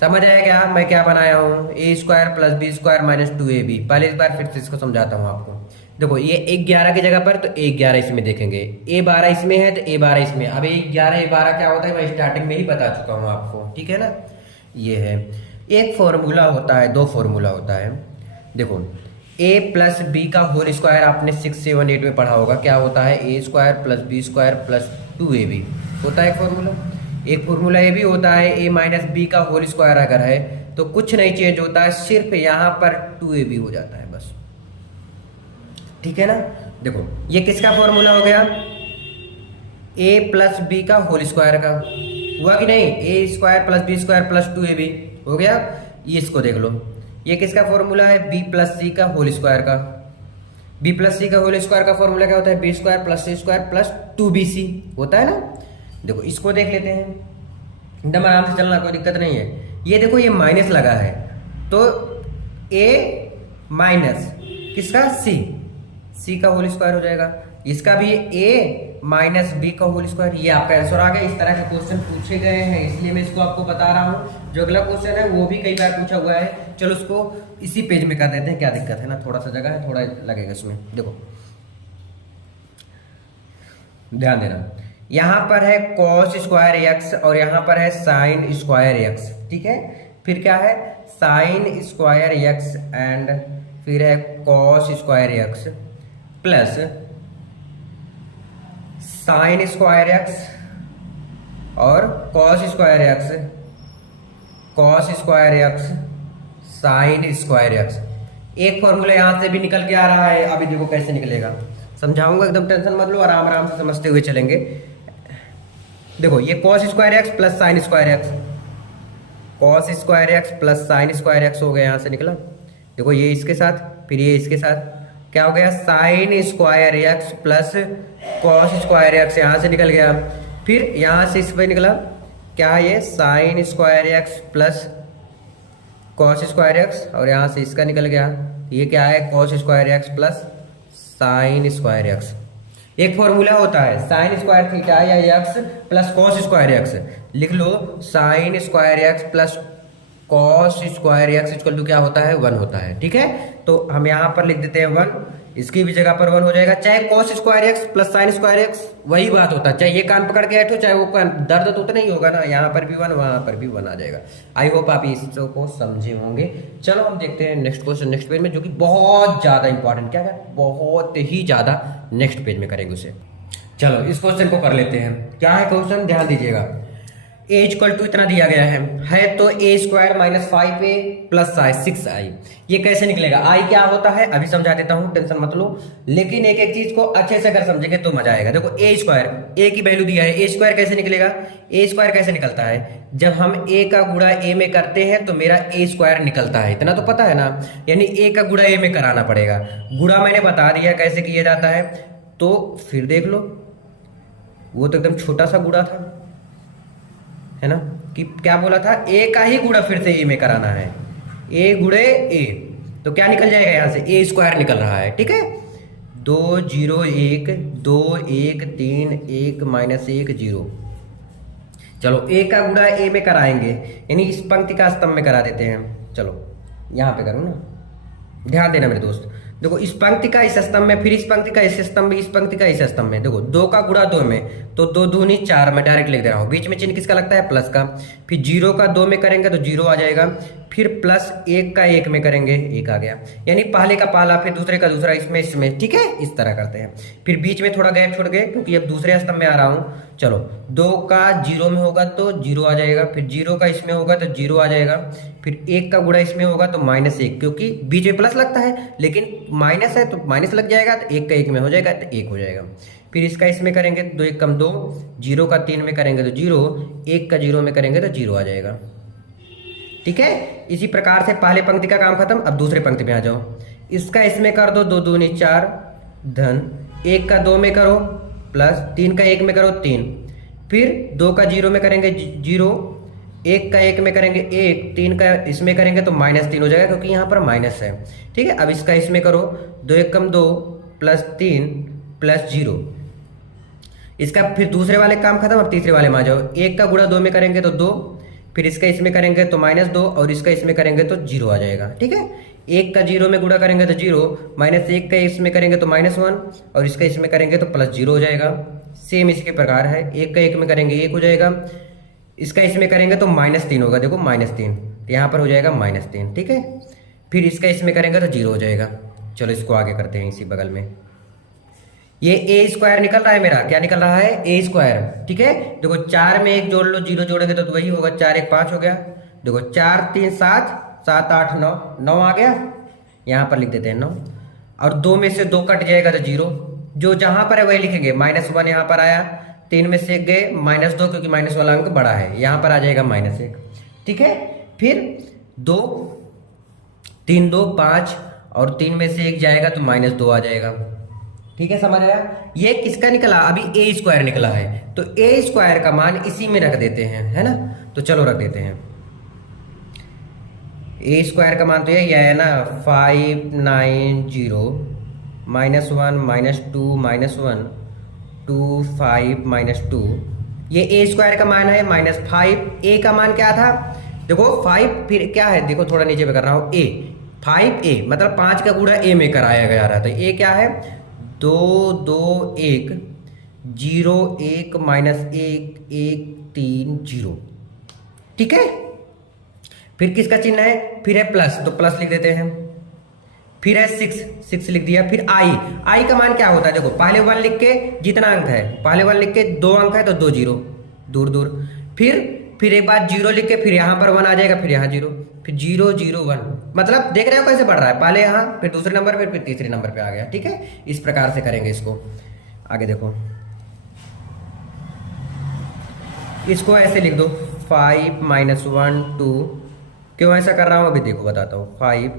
समझ आया क्या मैं क्या बनाया हूँ, a² + b² माइनस 2ab। पहले इस बार फिर से इसको समझाता हूँ आपको। देखो ये 1 11 की जगह पर, तो 1 11 इसमें देखेंगे, a 12 इसमें है तो a 12 इसमें। अब 1 11 a 12 क्या होता है मैं स्टार्टिंग में ही बता चुका हूँ आपको, ठीक है ना। ये है एक फॉर्मूला होता है, 2 फॉर्मूला होता है। देखो a + b का होल स्क्वायर आपने 6 7 8 में पढ़ा होगा, क्या होता है, a² + b² प्लस 2ab होता है फॉर्मूला। एक फॉर्मूला ये भी होता है, a - b का होल स्क्वायर अगर है तो कुछ नहीं चेंज होता है, सिर्फ यहाँ पर 2ab हो जाता है बस, ठीक है ना। देखो ये किसका फॉर्मूला हो गया, a + b का होल स्क्वायर का, हुआ कि नहीं, a² + b² प्लस 2ab हो गया। ये इसको देख लो, ये किसका फॉर्मूला है, b + c का होल स्क्वायर का। b + c का होल स्क्वायर का फॉर्मूला क्या होता है, b² + c² प्लस 2bc होता है ना। देखो इसको देख लेते हैं, एकदम आराम से चलना, कोई दिक्कत नहीं है। ये देखो ये माइनस लगा है, तो a माइनस किसका, c का होल स्क्वायर हो जाएगा। इसका भी a - b का होल स्क्वायर, ये आपका आंसर आ गया। इस तरह के क्वेश्चन पूछे गए हैं, इसलिए मैं इसको आपको बता रहा हूँ। जो अगला क्वेश्चन है वो भी कई बार पूछा हुआ है, चलो उसको इसी पेज में कर देते हैं, क्या दिक्कत है ना, थोड़ा सा जगह है, थोड़ा लगेगा इसमें। देखो ध्यान देना, यहाँ पर है cos² x और यहाँ पर है sin² x, ठीक है। फिर क्या है, sin² x एंड फिर है cos² x plus sin² x और cos² x, cos² x sin² x। एक फॉर्मूला यहाँ से भी निकल के आ रहा है, अभी देखो कैसे निकलेगा, समझाऊंगा, एकदम टेंशन मत लो, आराम आराम से समझते हुए चलेंगे। देखो ये cos square x plus sine square x, cos square x plus sine square x हो गया, यहाँ से निकला। देखो ये इसके साथ, फिर ये इसके साथ, क्या हो गया, sign square x plus cos square x, यहाँ से निकल गया। फिर यहाँ से इस पर निकला, क्या है ये, sine square x plus cos square x, और यहाँ से इसका निकल गया, ये क्या है, cos square x plus sine square x. एक फॉर्मूला होता है साइन स्क्वायर थीटा या x plus cos square x, लिख लो sine square x plus cos square x equal to क्या होता है, 1 होता है। ठीक है, तो हम यहाँ पर लिख देते हैं 1, इसकी भी जगह पर 1 हो जाएगा। चाहे cos square x plus sine square x वही बात होता है, चाहे ये कान पकड़ के बैठो, चाहे वो कान, दर्द तो उतना ही होगा ना, यहाँ पर भी 1 वहाँ पर भी 1 आ जाएगा। आई होप आप इस को समझे होंगे। चलो हम देखते हैं नेक्स्ट क्वेश्चन, नेक्स्ट पेज में, जो कि बहुत ज्यादा इंपॉर्टेंट, क्या है, बहुत ही ज्यादा नेक्स्ट पेज में करेंगे उसे। चलो इस क्वेश्चन को कर लेते हैं। क्या है क्वेश्चन, ध्यान दीजिएगा। ए इक्वल टू इतना दिया गया है तो ए square minus 5a plus 6i, ये कैसे निकलेगा, आई क्या होता है अभी समझा देता हूं, टेंशन मत लो, लेकिन एक एक चीज को अच्छे से अगर समझेंगे तो मजा आएगा। देखो ए स्क्वायर, ए की वैल्यू दिया है, ए स्क्वायर कैसे निकलेगा, ए स्क्वायर कैसे निकलता है, जब हम ए का गुणा ए में करते हैं तो मेरा ए स्क्वायर निकलता है, इतना तो पता है ना, यानी ए का गुणा ए में कराना पड़ेगा। गुणा मैंने बता दिया कैसे किया जाता है, तो फिर देख लो, वो तो एकदम छोटा सा गुणा था, है ना, कि क्या बोला था, ए का ही गुणा फिर से ए में कराना है, ए गुणे ए, तो क्या निकल जाएगा यहाँ से, ए स्क्वायर निकल रहा है। ठीक है, 2 0 1 2 1 3 1 माइनस 1 0। चलो ए का गुणा ए में कराएंगे, यानी इस पंक्ति का स्तंभ में करा देते हैं। चलो यहाँ पे करूँ ना, ध्यान देना मेरे दोस्त। देखो इस पंक्ति का इस स्तंभ में, फिर इस पंक्ति का इस स्तंभ में, इस पंक्ति का इस स्तंभ में। देखो 2 का गुणा 2 में, तो 2 दूनी 4 में डायरेक्ट लिख दे रहा हूँ। बीच में चिन्ह किसका लगता है, प्लस का। फिर 0 का 2 में करेंगे तो 0 आ जाएगा। फिर प्लस 1 का 1 में करेंगे, 1 आ गया, यानी पहले का पहला फिर दूसरे का दूसरा, इसमें। ठीक है, इस तरह करते हैं। फिर बीच में थोड़ा गैप छोड़ गए क्योंकि अब दूसरे स्तंभ में आ रहा हूँ। चलो 2 का 0 में होगा तो 0 आ जाएगा, फिर 0 का इसमें होगा तो 0 आ जाएगा, फिर 1 का गुणा इसमें होगा तो -1, क्योंकि बीच में प्लस लगता है लेकिन माइनस है तो माइनस लग जाएगा, तो 1 का 1 में हो जाएगा तो 1 हो जाएगा। फिर इसका इसमें करेंगे 2 1 कम 2, 0 का 3 में करेंगे तो 0, 1 का 0 में करेंगे तो 0 आ जाएगा। ठीक है, इसी प्रकार से पहले पंक्ति का काम खत्म। अब दूसरे पंक्ति में आ जाओ, इसका इसमें कर दो, 2 दूनी 4 धन, 1 का 2 में करो प्लस, 3 का 1 में करो 3, फिर 2 का 0 में करेंगे 0, 1 का 1 में करेंगे 1, 3 का इसमें करेंगे तो -3 हो जाएगा क्योंकि यहाँ पर माइनस है। ठीक है, अब इसका इसमें करो, 2 1 कम 2 प्लस 3 प्लस 0, इसका फिर दूसरे वाले काम खत्म। अब तीसरे वाले में आ जाओ, 1 का गुणा 2 में करेंगे तो 2, फिर इसका इसमें करेंगे तो -2 और इसका इसमें करेंगे तो 0 आ जाएगा। ठीक है, 1 का 0 में गुणा करेंगे तो 0, -1 का इसमें करेंगे तो -1 और इसका इसमें करेंगे तो +0 हो जाएगा। सेम इसी के प्रकार है, 1 का 1 में करेंगे 1 हो जाएगा, इसका इसमें करेंगे तो -3 होगा, देखो -3, यहाँ पर हो जाएगा -3। ठीक है, फिर इसका इसमें करेंगे तो 0 हो जाएगा। चलो इसको आगे करते हैं, इसी बगल में ये ए स्क्वायर निकल रहा है मेरा, क्या निकल रहा है, ए स्क्वायर। ठीक है, देखो 4 में 1 जोड़ लो, 0 जोड़ेंगे तो वही होगा, 4 1 5 हो गया। देखो 4 3 7 7 8 9 9 आ गया, यहाँ पर लिख देते हैं 9, और 2 में से 2 कट जाएगा तो 0, जो जहां पर है वही लिखेंगे। -1 यहाँ पर आया, 3 में से गए -2 क्योंकि माइनस वाला अंक बड़ा है, यहाँ पर आ जाएगा -1। ठीक है, फिर 2 3 2 5 और 3 में से 1 जाएगा तो -2 आ जाएगा। ठीक है, समझ आया। ये किसका निकला, अभी ए स्क्वायर निकला है, तो ए स्क्वायर का मान इसी में रख देते हैं, है ना। तो चलो रख देते हैं, ए स्क्वायर का मान तो यही है ना, 590 -1 -2 -1 2 5 -2, ये ए स्क्वायर का मान है -5। ए का मान क्या था, देखो 5, फिर क्या है, देखो थोड़ा नीचे पे कर रहा हूँ, ए 5a मतलब 5 का गुणा ए में कराया गया रहा, तो ए क्या है, 2 2 1 0 1 -1 1 3 0। ठीक है, फिर किसका चिन्ह है, फिर है प्लस, तो प्लस लिख देते हैं। फिर है 6 लिख दिया। फिर आई का मान क्या होता है, देखो पहले 1 लिख के, जितना अंक है पहले 1 लिख के 2 अंक है तो 2 0 दूर दूर, फिर एक बार 0 लिख के, फिर यहाँ पर 1 आ जाएगा, फिर यहाँ 0, फिर 0 0 1 मतलब देख रहे हो कैसे बढ़ रहा है, पहले यहाँ फिर दूसरे नंबर पे फिर तीसरे नंबर पे आ गया। ठीक है, इस प्रकार से करेंगे इसको। आगे देखो, इसको ऐसे लिख दो 5 -1 2। क्यों ऐसा कर रहा हूँ अभी देखो बताता हूँ। 5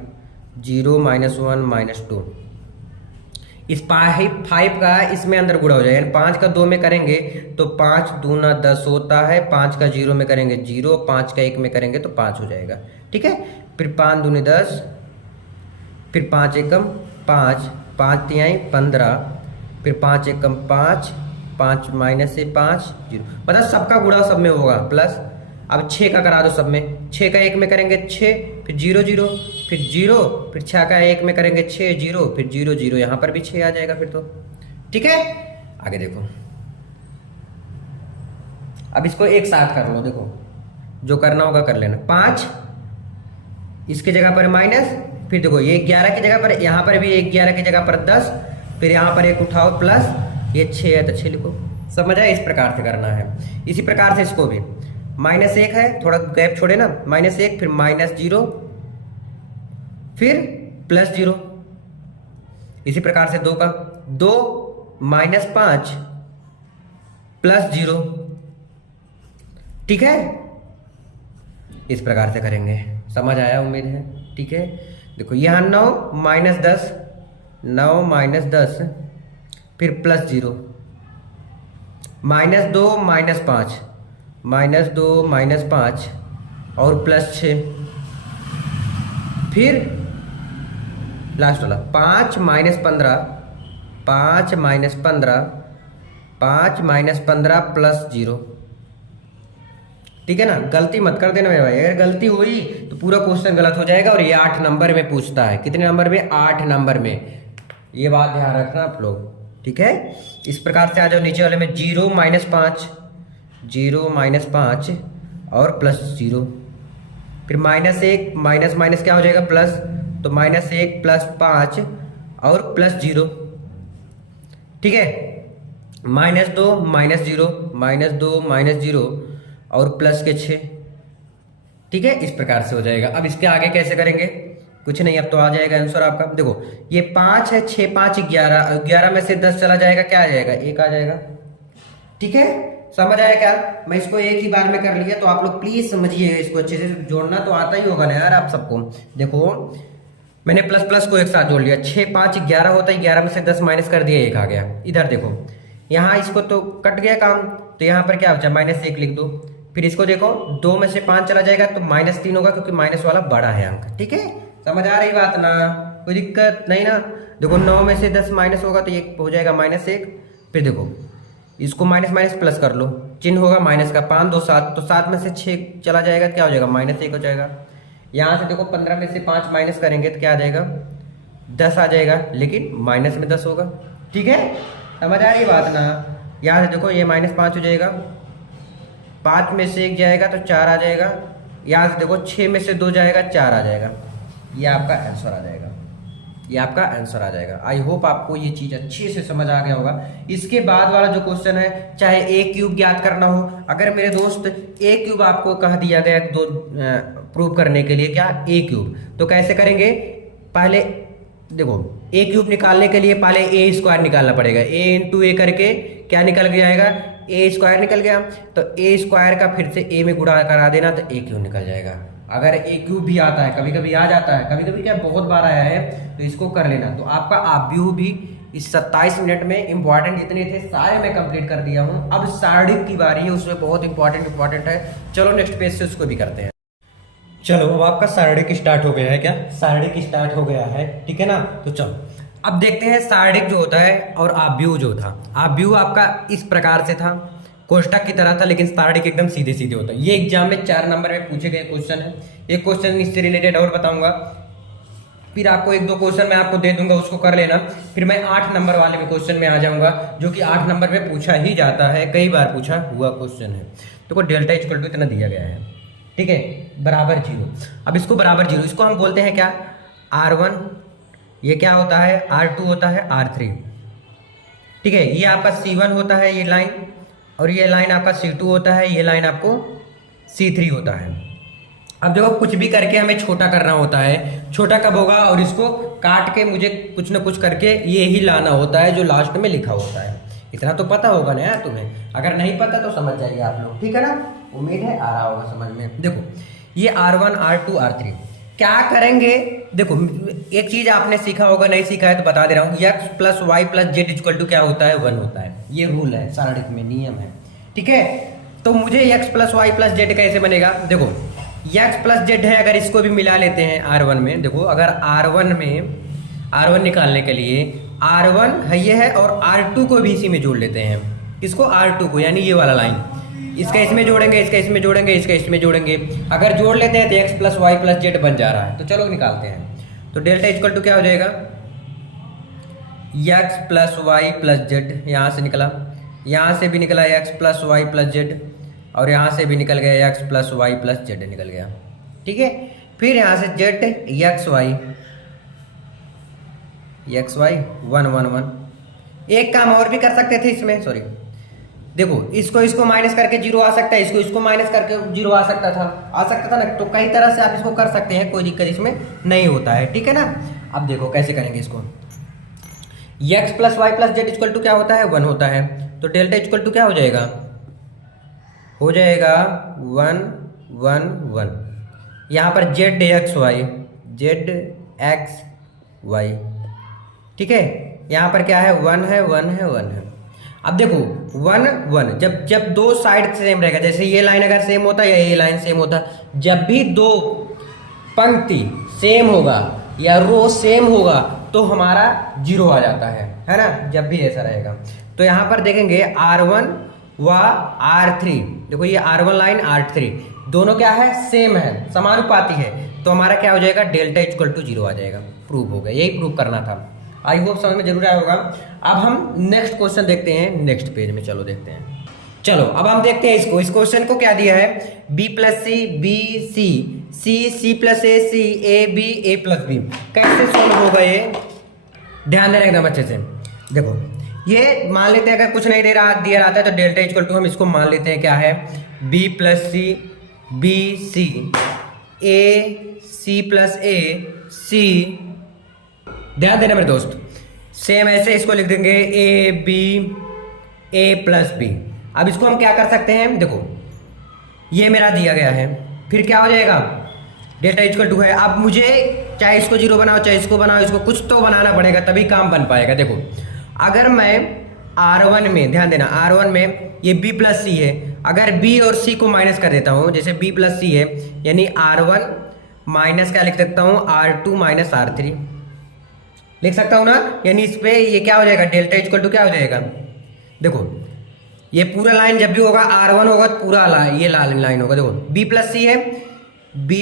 0 -1 -2, इस 5 का इसमें अंदर गुणा हो जाएगा। 5 का 2 में करेंगे तो 5 दूना 10 होता है। 5 का 0 में करेंगे 0, 5 का 1 में करेंगे तो 5 हो जाएगा। ठीक है, फिर 5 दूनी 10, फिर 5 एकम 5, 5 तिहाई 15, फिर 5 एकम 5, 5 माइनस से 5 0, मतलब सबका गुणा सब में होगा प्लस। अब 6 का करा दो सब में, 6 का 1 में करेंगे 6, फिर 0 0, फिर 0, फिर 6 का 1 में करेंगे 6 0, फिर 0 0, यहाँ पर भी 6 आ जाएगा फिर तो। ठीक है, आगे देखो, अब इसको एक साथ कर लो। देखो जो करना होगा कर लेना। 5 इसके जगह पर माइनस, फिर देखो ये 11 की जगह पर, यहाँ पर भी 11 की जगह पर 10, फिर यहाँ पर 1 उठाओ प्लस, ये 6 है तो 6 लिखो। समझ आया, इस प्रकार से करना है। इसी प्रकार से इसको भी -1 है, थोड़ा गैप छोड़े ना, -1 फिर -0 फिर +0। इसी प्रकार से 2 का 2 -5 +0। ठीक है, इस प्रकार से करेंगे। समझ आया उम्मीद है। ठीक है, देखो यहाँ 9 -10, 9 -10 फिर +0, -2 -5, -2 -5 और +6, फिर लास्ट वाला 5 -15, 5 -15, 5 -15 +0। ठीक है ना, गलती मत कर देना मेरे भाई, अगर गलती हुई तो पूरा क्वेश्चन गलत हो जाएगा। और ये 8 नंबर में पूछता है। कितने नंबर में? 8 नंबर में। ये बात ध्यान रखना आप लोग। ठीक है, इस प्रकार से आ जाओ नीचे वाले में 0 -5, 0 -5 और +0, फिर -1 माइनस माइनस क्या हो जाएगा प्लस, तो -1 +5 और +0। ठीक है, -2 -0, -2 -0 और +6। ठीक है, इस प्रकार से हो जाएगा। अब इसके आगे कैसे करेंगे? कुछ नहीं, अब तो आ जाएगा आंसर आपका। देखो ये 5 है, 6 5 11, 11 में से 10 चला जाएगा, क्या आ जाएगा? 1 आ जाएगा। ठीक है, समझ आया क्या? मैं इसको एक ही बार में कर लिया, तो आप लोग प्लीज समझिए इसको अच्छे से। जोड़ना तो आता ही होगा ना यार आप सबको। देखो मैंने प्लस प्लस को एक साथ जोड़ लिया, 6 5 11 होता है, 11 में से 10 माइनस कर दिया, 1 आ गया। इधर देखो यहाँ इसको तो कट गया काम, तो यहाँ पर क्या बचा? -1 लिख दो। फिर इसको देखो 2 में से 5 चला जाएगा तो -3 होगा, क्योंकि माइनस वाला बड़ा है अंक। ठीक है, समझ आ रही बात ना? कोई दिक्कत नहीं ना? देखो 9 में से 10 माइनस होगा तो ये हो जाएगा -1। फिर देखो इसको माइनस माइनस प्लस कर लो, चिन्ह होगा माइनस का, 5 2 7, तो 7 में से 6 चला जाएगा, क्या हो जाएगा? -1 हो जाएगा। यहाँ से देखो 15 में से 5 माइनस करेंगे तो क्या आ जाएगा? 10 आ जाएगा, लेकिन माइनस में 10 होगा। ठीक है, समझ आ रही बात ना? यहाँ से देखो ये -5 हो जाएगा, 5 में से 1 जाएगा तो 4 आ जाएगा। यहाँ से देखो 6 में से 2 जाएगा, 4 आ जाएगा। ये आपका आंसर आ जाएगा, ये आपका आंसर आ जाएगा। आई होप आपको ये चीज अच्छे से समझ आ गया होगा। इसके बाद वाला जो क्वेश्चन है, चाहे a³ ज्ञात करना हो, अगर मेरे दोस्त a³ आपको कह दिया गया दो प्रूव करने के लिए, क्या a³, तो कैसे करेंगे? पहले देखो a³ निकालने के लिए पहले a² निकालना पड़ेगा। a × a करके क्या निकल जाएगा? a² निकल गया, तो a² का फिर से a में गुणा करा देना तो a³ निकल जाएगा। अगर a³ भी आता है, कभी कभी आ जाता है, कभी कभी क्या बहुत बार आया है, तो इसको कर लेना। तो आपका आव्यूह भी इस 27 मिनट में इंपॉर्टेंट जितने थे सारे मैं कंप्लीट कर दिया हूं। अब सारणिक की बारी है, उसमें बहुत इंपॉर्टेंट है। चलो नेक्स्ट पेज से उसको भी करते हैं। चलो अब आपका सारणिक स्टार्ट हो गया है। क्या सारणिक स्टार्ट हो गया है? ठीक है ना, तो चलो अब देखते हैं सारणिक जो होता है और आव्यूह जो था। आव्यूह आपका इस प्रकार से था, कोष्टक की तरह था, लेकिन सारणिक एकदम सीधे सीधे होता है। ये एग्जाम में 4 नंबर में पूछे गए क्वेश्चन है। एक क्वेश्चन इससे रिलेटेड और बताऊंगा, फिर आपको 1 2 क्वेश्चन मैं आपको दे दूंगा, उसको कर लेना। फिर मैं 8 नंबर वाले में क्वेश्चन में आ जाऊंगा, जो कि 8 नंबर में पूछा ही जाता है, कई बार पूछा हुआ क्वेश्चन है। तो डेल्टा = इतना दिया गया है, ठीक है, =0। अब इसको =0, इसको हम बोलते हैं क्या? R1, ये क्या होता है? R2 होता है, R3। ठीक है, ये आपका C1 होता है ये लाइन, और ये लाइन आपका C2 होता है, ये लाइन आपको C3 होता है। अब देखो कुछ भी करके हमें छोटा करना होता है, छोटा कब होगा, और इसको काट के मुझे कुछ ना कुछ करके ये ही लाना होता है जो लास्ट में लिखा होता है। इतना तो पता होगा ना यार तुम्हें, अगर नहीं पता तो समझ जाइए आप लोग, ठीक है ना। उम्मीद है आ रहा होगा समझ में। देखो ये R1 R2 R3 क्या करेंगे, देखो एक चीज आपने सीखा होगा, नहीं सीखा है तो बता दे रहा हूँ, x plus y plus z equal to क्या होता है, 1 होता है। ये रूल है, सारणिक में नियम है, ठीक है। तो मुझे x plus y plus z कैसे बनेगा, देखो x प्लस जेड है, अगर इसको भी मिला लेते हैं R1 में, देखो अगर R1 में R1 निकालने के लिए R1 है ये है, और R2 को भी इसी में जोड़ लेते हैं, इसको R2 को, यानी ये वाला लाइन, इसका इसमें जोड़ेंगे, इसका इसमें जोड़ेंगे, इसका इसमें जोड़ेंगे, अगर जोड़ लेते हैं तो x plus y plus z बन जा रहा है। तो चलो निकालते हैं। तो डेल्टा इक्वल टू क्या हो जाएगा, x plus y plus z, यहाँ से निकला, यहाँ से भी निकला x plus y plus z, और यहाँ से भी निकल गया x plus y plus z निकल गया, ठीक है। फिर यहाँ से जेड एक्स वाई 1 1 1। एक काम और भी कर सकते थे इसमें, सॉरी, देखो इसको माइनस करके 0 आ सकता है, इसको माइनस करके 0 आ सकता था ना। तो कई तरह से आप इसको कर सकते हैं, कोई दिक्कत इसमें नहीं होता है, ठीक है ना। अब देखो कैसे करेंगे इसको, x plus y plus z equal to क्या होता है, 1 होता है। तो डेल्टा इक्वल टू क्या हो जाएगा 1 1 1। यहाँ पर जेड एक्स वाई, ठीक है। यहाँ पर क्या है, 1 है 1 है 1 है। अब देखो 1 1, जब दो साइड सेम रहेगा, जैसे ये लाइन अगर सेम होता या ये लाइन सेम होता, जब भी दो पंक्ति सेम होगा या रो सेम होगा तो हमारा 0 आ जाता है ना, जब भी ऐसा रहेगा। तो यहाँ पर देखेंगे R1 व R3, देखो ये R1 लाइन R3 दोनों क्या है, सेम है, समानुपाती है, तो हमारा क्या हो जाएगा, डेल्टा इक्वल टू 0 आ जाएगा। प्रूव हो गया, यही प्रूव करना था। आई होप समझ में जरूर आया होगा। अब हम नेक्स्ट क्वेश्चन देखते हैं, नेक्स्ट पेज में चलो देखते हैं। चलो अब हम देखते हैं इसको, इस क्वेश्चन को क्या दिया है, b plus C B c c c plus A c a B A plus b, कैसे सोल्व होगा ये, ध्यान देना एकदम अच्छे से। देखो ये मान लेते हैं, अगर कुछ नहीं दिया रहता है तो डेल्टा इक्वल टू हम इसको मान लेते हैं क्या है, b plus C B C A C plus A C, ध्यान देना मेरे दोस्त। सेम ऐसे इसको लिख देंगे A B A plus B. अब इसको हम क्या कर सकते हैं, देखो ये मेरा दिया गया है, फिर क्या हो जाएगा, डेल्टा इक्वल टू है। अब मुझे चाहे इसको 0 बनाओ चाहे इसको बनाओ, इसको कुछ तो बनाना पड़ेगा तभी काम बन पाएगा। देखो अगर मैं R1 में, ध्यान देना R1 में ये b प्लस सी है, अगर b और c को माइनस कर देता हूँ, जैसे b प्लस सी है, यानी R1 माइनस क्या लिख सकता हूँ, R2 माइनस R3 लिख सकता हूँ ना। यानी इस पे ये क्या हो जाएगा, डेल्टा इक्वल टू क्या हो जाएगा, देखो ये पूरा लाइन जब भी होगा R1 होगा तो पूरा ये लाइन होगा। देखो b प्लस सी है, b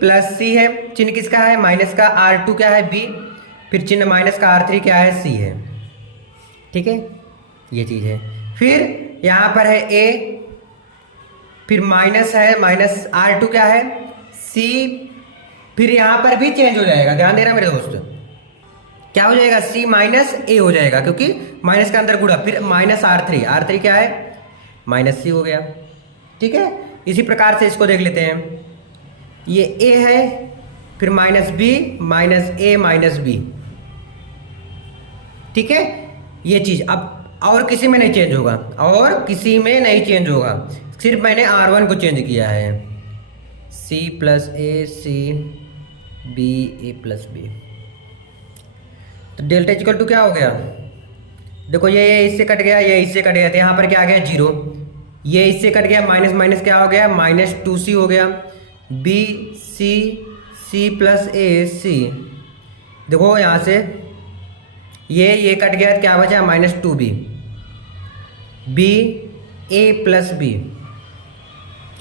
प्लस सी है, चिन्ह किसका है, माइनस का, R2 क्या है b, फिर चिन्ह माइनस का, R3 क्या है, c है, ठीक है, ये चीज़ है। फिर यहाँ पर है a, फिर माइनस है, माइनस R2 क्या है, c, फिर यहाँ पर भी चेंज हो जाएगा, ध्यान देना मेरे दोस्त, क्या हो जाएगा, c माइनस a हो जाएगा, क्योंकि माइनस का अंदर गुणा, फिर माइनस R3 क्या है, माइनस c हो गया, ठीक है। इसी प्रकार से इसको देख लेते हैं, ये a है, फिर minus b minus a minus b, ठीक है, ये चीज। अब और किसी में नहीं चेंज होगा, और किसी में नहीं चेंज होगा, सिर्फ मैंने R1 को चेंज किया है, c प्लस ए सी बी ए प्लस बी। तो डेल्टा इक्वल टू क्या हो गया, देखो ये इससे कट गया, ये इससे कट गया, तो यहाँ पर क्या आ गया 0, ये इससे कट गया, माइनस माइनस क्या हो गया, माइनस 2c हो गया, बी सी सी प्लस ए सी, देखो यहाँ से ये कट गया, क्या बचा, माइनस 2b बी ए प्लस बी,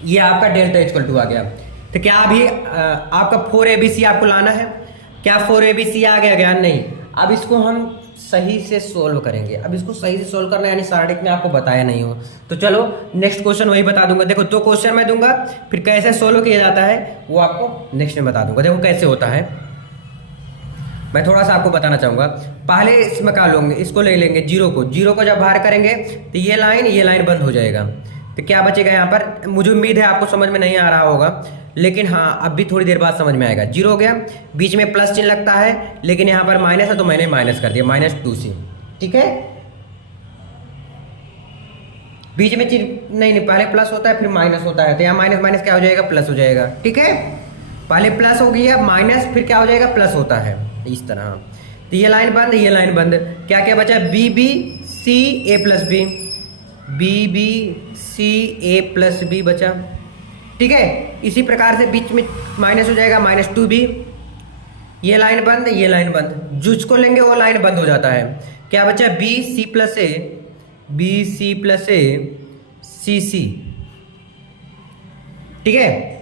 ये आपका डेल्टा इक्वल टू आ गया। तो क्या अभी आपका 4abc आपको लाना है, क्या 4abc आ गया ज्ञान, नहीं। अब इसको हम सही से सोल्व करेंगे, अब इसको सही से सोल्व करना, यानी सारणिक में आपको बताया नहीं हो तो चलो नेक्स्ट क्वेश्चन वही बता दूंगा। देखो 2 क्वेश्चन मैं दूंगा, फिर कैसे सोल्व किया जाता है वो आपको नेक्स्ट में बता दूंगा। देखो कैसे होता है, मैं थोड़ा सा आपको बताना चाहूँगा। पहले इसमें क्या लोगे, इसको ले लेंगे 0 को जब बाहर करेंगे तो ये लाइन बंद हो जाएगा, तो क्या बचेगा यहाँ पर, मुझे उम्मीद है आपको समझ में नहीं आ रहा होगा, लेकिन हाँ अब भी थोड़ी देर बाद समझ में आएगा। 0 हो गया, बीच में प्लस चिन्ह लगता है लेकिन यहाँ पर माइनस है तो मैंने माइनस कर दिया, -2c। ठीक है, बीच में चिन्ह नहीं, पहले प्लस होता है फिर माइनस होता है, तो यहाँ माइनस माइनस क्या हो जाएगा, प्लस हो जाएगा। ठीक है, पहले प्लस हो गया माइनस, फिर क्या हो जाएगा, प्लस होता है इस तरह। तो ये लाइन बंद, ये लाइन बंद। क्या क्या बचा, B B C A plus B, B B C A plus B बचा। ठीक है, इसी प्रकार से बीच में माइनस हो जाएगा, -2b। ये लाइन बंद, ये लाइन बंद, जिसको लेंगे वो लाइन बंद हो जाता है। क्या बचा, बी सी प्लस ए, बी सी प्लस ए सी सी। ठीक है,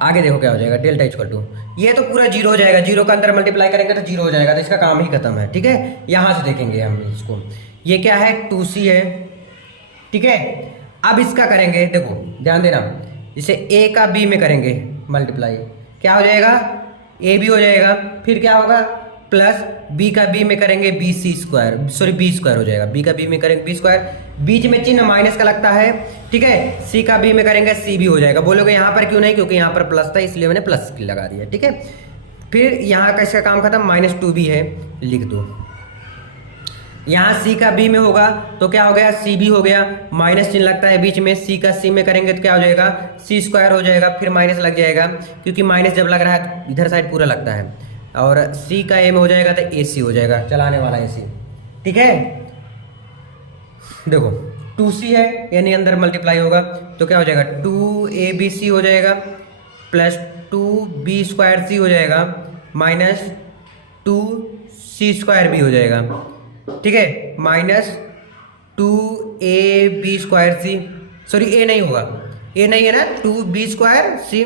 आगे देखो क्या हो जाएगा, डेल्टा इक्वल टू, ये तो पूरा 0 हो जाएगा, 0 का अंदर मल्टीप्लाई करेंगे तो 0 हो जाएगा, तो इसका काम ही खत्म है। ठीक है, यहां से देखेंगे हम इसको, ये क्या है, 2c है। ठीक है, अब इसका करेंगे, देखो ध्यान देना, इसे a का b में करेंगे मल्टीप्लाई, क्या हो जाएगा, a भी हो जाएगा, फिर क्या होगा, प्लस b का b में करेंगे b स्क्वायर हो जाएगा, b का b में करेंगे b स्क्वायर, बीच में चिन्ह माइनस का लगता है। ठीक है, c का b में करेंगे c भी हो जाएगा। बोलोगे यहाँ पर क्यों नहीं, क्योंकि यहाँ पर प्लस था इसलिए मैंने प्लस लगा दिया। ठीक है, फिर यहाँ का इसका काम खत्म, -2b है, लिख दो। यहाँ c का b में होगा तो क्या हो गया, c भी हो गया, माइनस चिन्ह लगता है बीच में, c का c में करेंगे तो क्या हो जाएगा, c स्क्वायर हो जाएगा, फिर माइनस लग जाएगा, क्योंकि माइनस जब लग रहा है इधर साइड पूरा लगता है, और c का a में हो जाएगा तो ac हो जाएगा, चलाने वाला ac। ठीक है, देखो 2c है यानी अंदर मल्टीप्लाई होगा तो क्या हो जाएगा, 2abc हो जाएगा, प्लस 2b स्क्वायर c हो जाएगा, -2c स्क्वायर b हो जाएगा। ठीक है, -2ab square C, sorry a नहीं होगा, a नहीं है ना, 2b स्क्वायर सी,